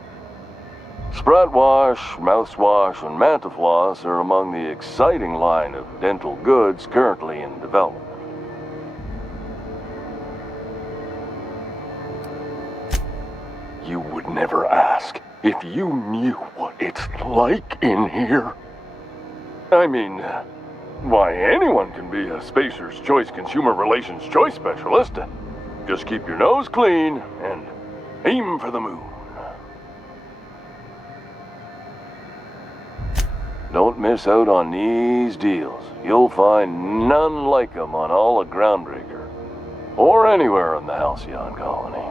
Sprat Wash, Mouthwash, and Mantafloss are among the exciting line of dental goods currently in development. You would never ask if you knew what it's like in here. I mean, why, anyone can be a Spacer's Choice Consumer Relations Choice Specialist. Just keep your nose clean and aim for the moon. Don't miss out on these deals. You'll find none like them on all of Groundbreaker, or anywhere in the Halcyon Colony.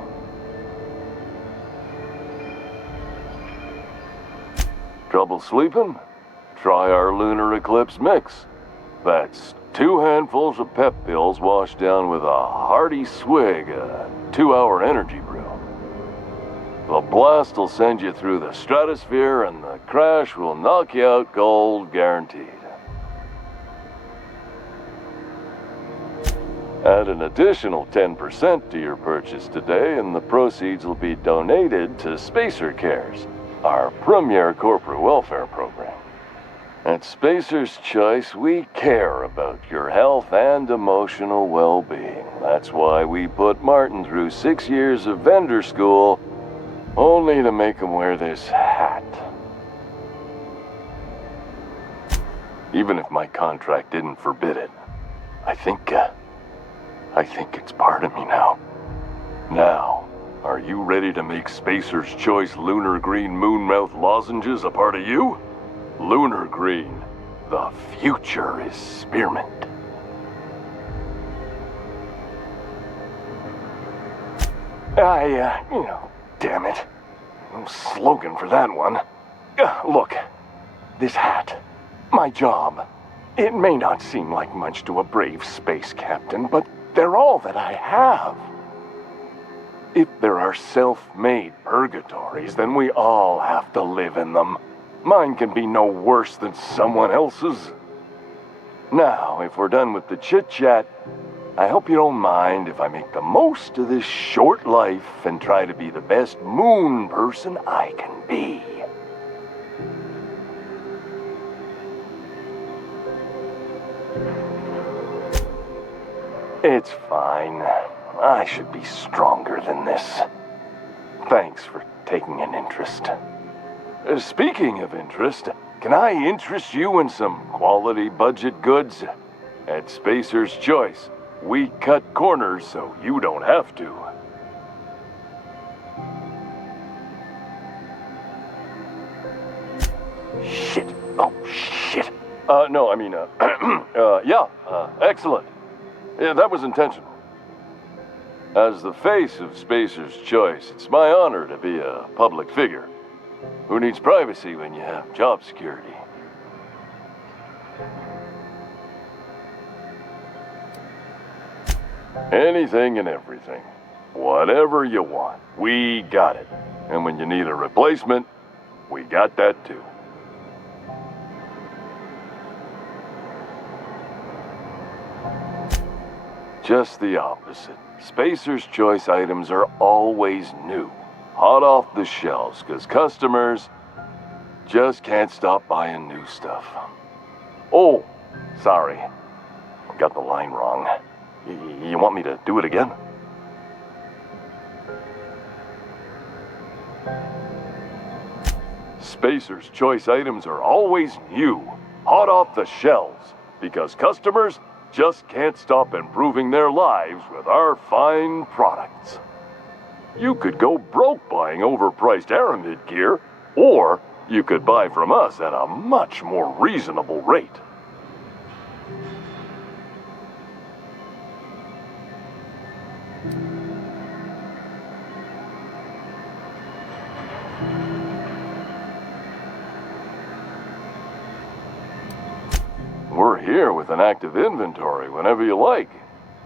Trouble sleeping? Try our lunar eclipse mix. That's 2 handfuls of pep pills washed down with a hearty swig of 2-hour energy brew. The blast will send you through the stratosphere and the crash will knock you out cold, guaranteed. Add an additional 10% to your purchase today and the proceeds will be donated to Spacer Cares, our premier corporate welfare program. At Spacer's Choice, we care about your health and emotional well-being. That's why we put Martin through 6 years of vendor school, only to make him wear this hat. Even if my contract didn't forbid it, I think it's part of me now. Now, are you ready to make Spacer's Choice Lunar Green Moonmouth lozenges a part of you? Lunar Green, the future is spearmint. Damn it. No slogan for that one. Look, this hat, my job. It may not seem like much to a brave space captain, but they're all that I have. If there are self-made purgatories, then we all have to live in them. Mine can be no worse than someone else's. Now, if we're done with the chit-chat, I hope you don't mind if I make the most of this short life and try to be the best moon person I can be. It's fine. I should be stronger than this. Thanks for taking an interest. Speaking of interest, can I interest you in some quality budget goods? At Spacer's Choice, we cut corners so you don't have to. Shit. Oh, shit. Excellent. Yeah, that was intentional. As the face of Spacer's Choice, it's my honor to be a public figure. Who needs privacy when you have job security? Anything and everything. Whatever you want, we got it. And when you need a replacement, we got that too. Just the opposite. Spacer's Choice items are always new. Hot off the shelves, because customers just can't stop buying new stuff. Oh, sorry. Got the line wrong. You want me to do it again? Spacer's Choice items are always new, hot off the shelves, because customers just can't stop improving their lives with our fine products. You could go broke buying overpriced Aramid gear, or you could buy from us at a much more reasonable rate. We're here with an active inventory whenever you like,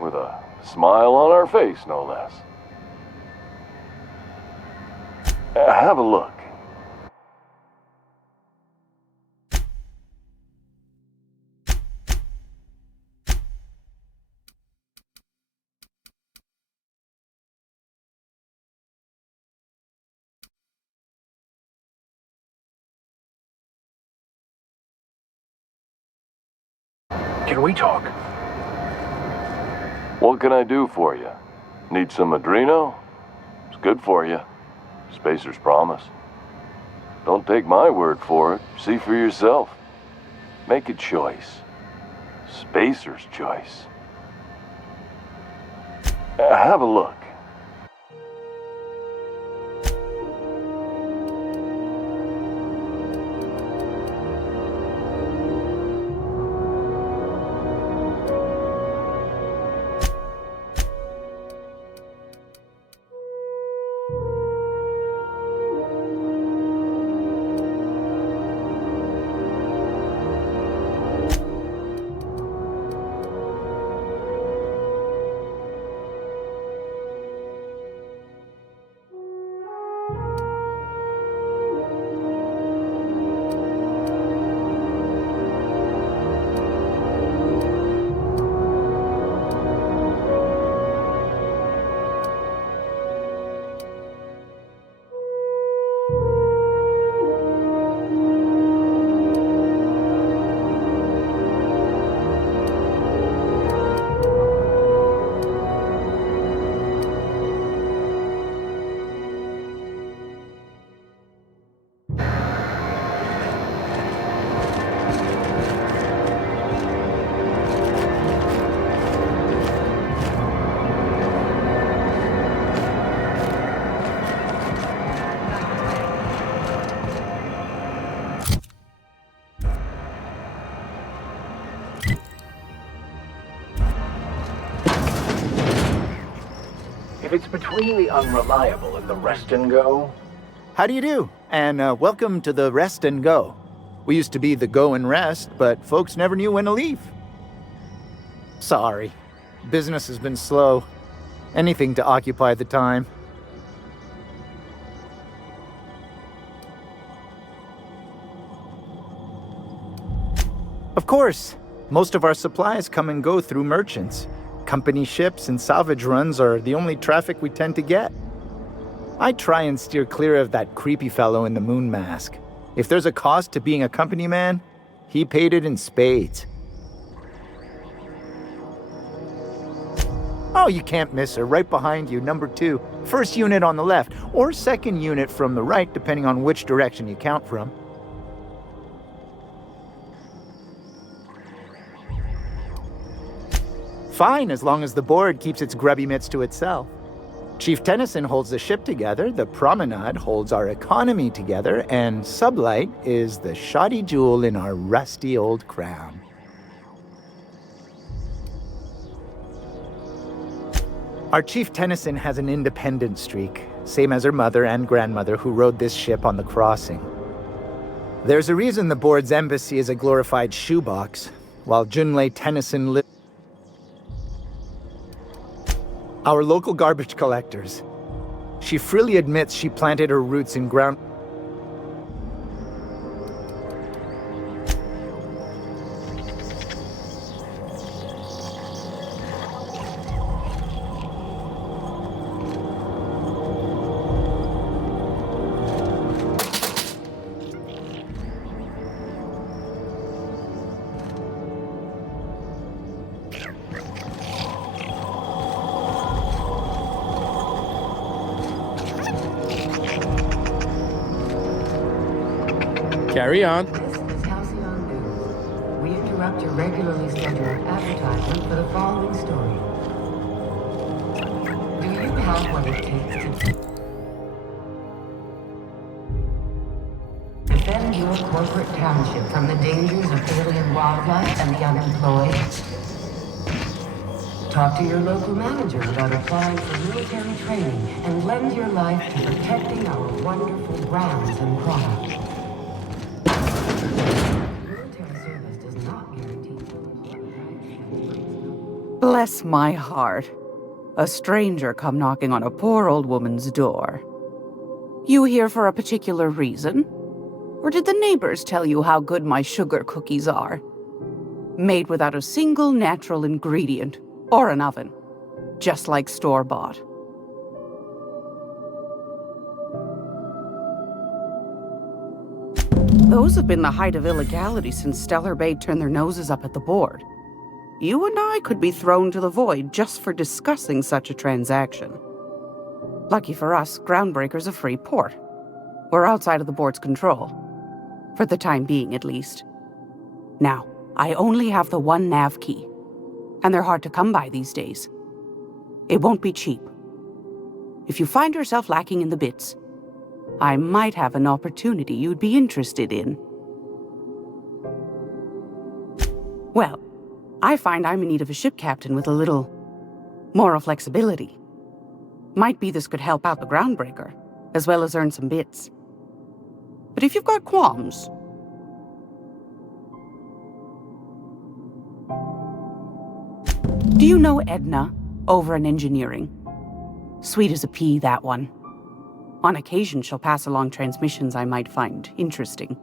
with a smile on our face, no less. Have a look. Can we talk? What can I do for you? Need some Adreno? It's good for you. Spacer's promise. Don't take my word for it. See for yourself. Make a choice. Spacer's Choice. Have a look. If it's between the Unreliable and the Rest and Go... How do you do? And welcome to the Rest and Go. We used to be the Go and Rest, but folks never knew when to leave. Sorry. Business has been slow. Anything to occupy the time. Of course. Most of our supplies come and go through merchants. Company ships and salvage runs are the only traffic we tend to get. I try and steer clear of that creepy fellow in the moon mask. If there's a cost to being a company man, he paid it in spades. Oh, you can't miss her. Right behind you, number 2. First unit on the left, or second unit from the right, depending on which direction you count from. Fine, as long as the board keeps its grubby mitts to itself. Chief Tennyson holds the ship together, the Promenade holds our economy together, and Sublight is the shoddy jewel in our rusty old crown. Our Chief Tennyson has an independent streak, same as her mother and grandmother who rode this ship on the crossing. There's a reason the board's embassy is a glorified shoebox, while Junlei Tennyson lives. Our local garbage collectors. She freely admits she planted her roots in ground. Carry on. This is Halcyon News. We interrupt your regularly scheduled advertisement for the following story. Do you have what it takes to defend your corporate township from the dangers of alien wildlife and the unemployed? Talk to your local manager about applying for military training and lend your life to protecting our wonderful brands and products. Bless my heart. A stranger come knocking on a poor old woman's door. You here for a particular reason? Or did the neighbors tell you how good my sugar cookies are? Made without a single natural ingredient, or an oven. Just like store-bought. Those have been the height of illegality since Stellar Bay turned their noses up at the board. You and I could be thrown to the void just for discussing such a transaction. Lucky for us, Groundbreaker's a free port. We're outside of the board's control. For the time being, at least. Now, I only have the one nav key. And they're hard to come by these days. It won't be cheap. If you find yourself lacking in the bits, I might have an opportunity you'd be interested in. Well, I find I'm in need of a ship captain with a little moral flexibility. Might be this could help out the Groundbreaker, as well as earn some bits. But if you've got qualms... Do you know Edna, over in engineering? Sweet as a pea, that one. On occasion, she'll pass along transmissions I might find interesting.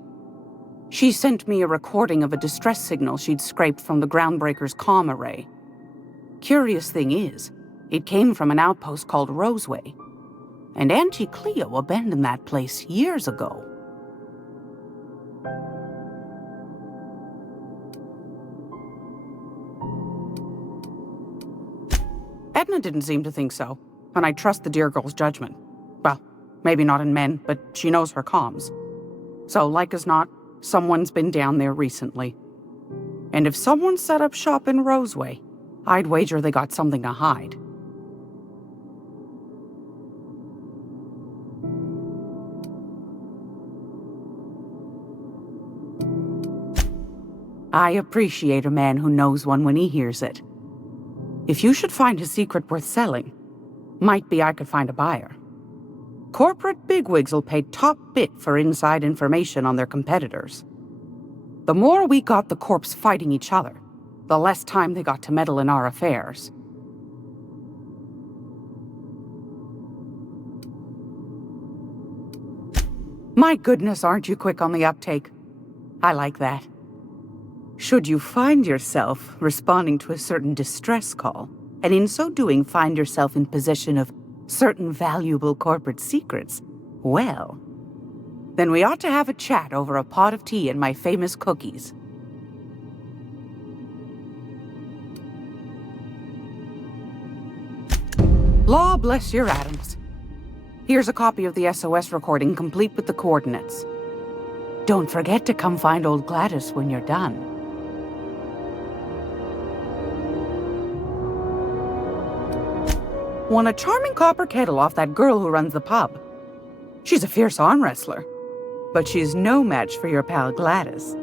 She sent me a recording of a distress signal she'd scraped from the Groundbreaker's comm array. Curious thing is, it came from an outpost called Roseway. And Auntie Cleo abandoned that place years ago. Edna didn't seem to think so, and I trust the dear girl's judgment. Well, maybe not in men, but she knows her comms. So, like as not, someone's been down there recently. And if someone set up shop in Roseway, I'd wager they got something to hide. I appreciate a man who knows one when he hears it. If you should find a secret worth selling, Might be I could find a buyer. Corporate bigwigs will pay top bit for inside information on their competitors. The more we got the corps fighting each other, the less time they got to meddle in our affairs. My goodness, aren't you quick on the uptake? I like that. Should you find yourself responding to a certain distress call, and in so doing find yourself in possession of certain valuable corporate secrets, well, then we ought to have a chat over a pot of tea and my famous cookies. Law bless your atoms. Here's a copy of the SOS recording complete with the coordinates. Don't forget to come find old Gladys when you're done. Won a charming copper kettle off that girl who runs the pub. She's a fierce arm wrestler, but she's no match for your pal Gladys.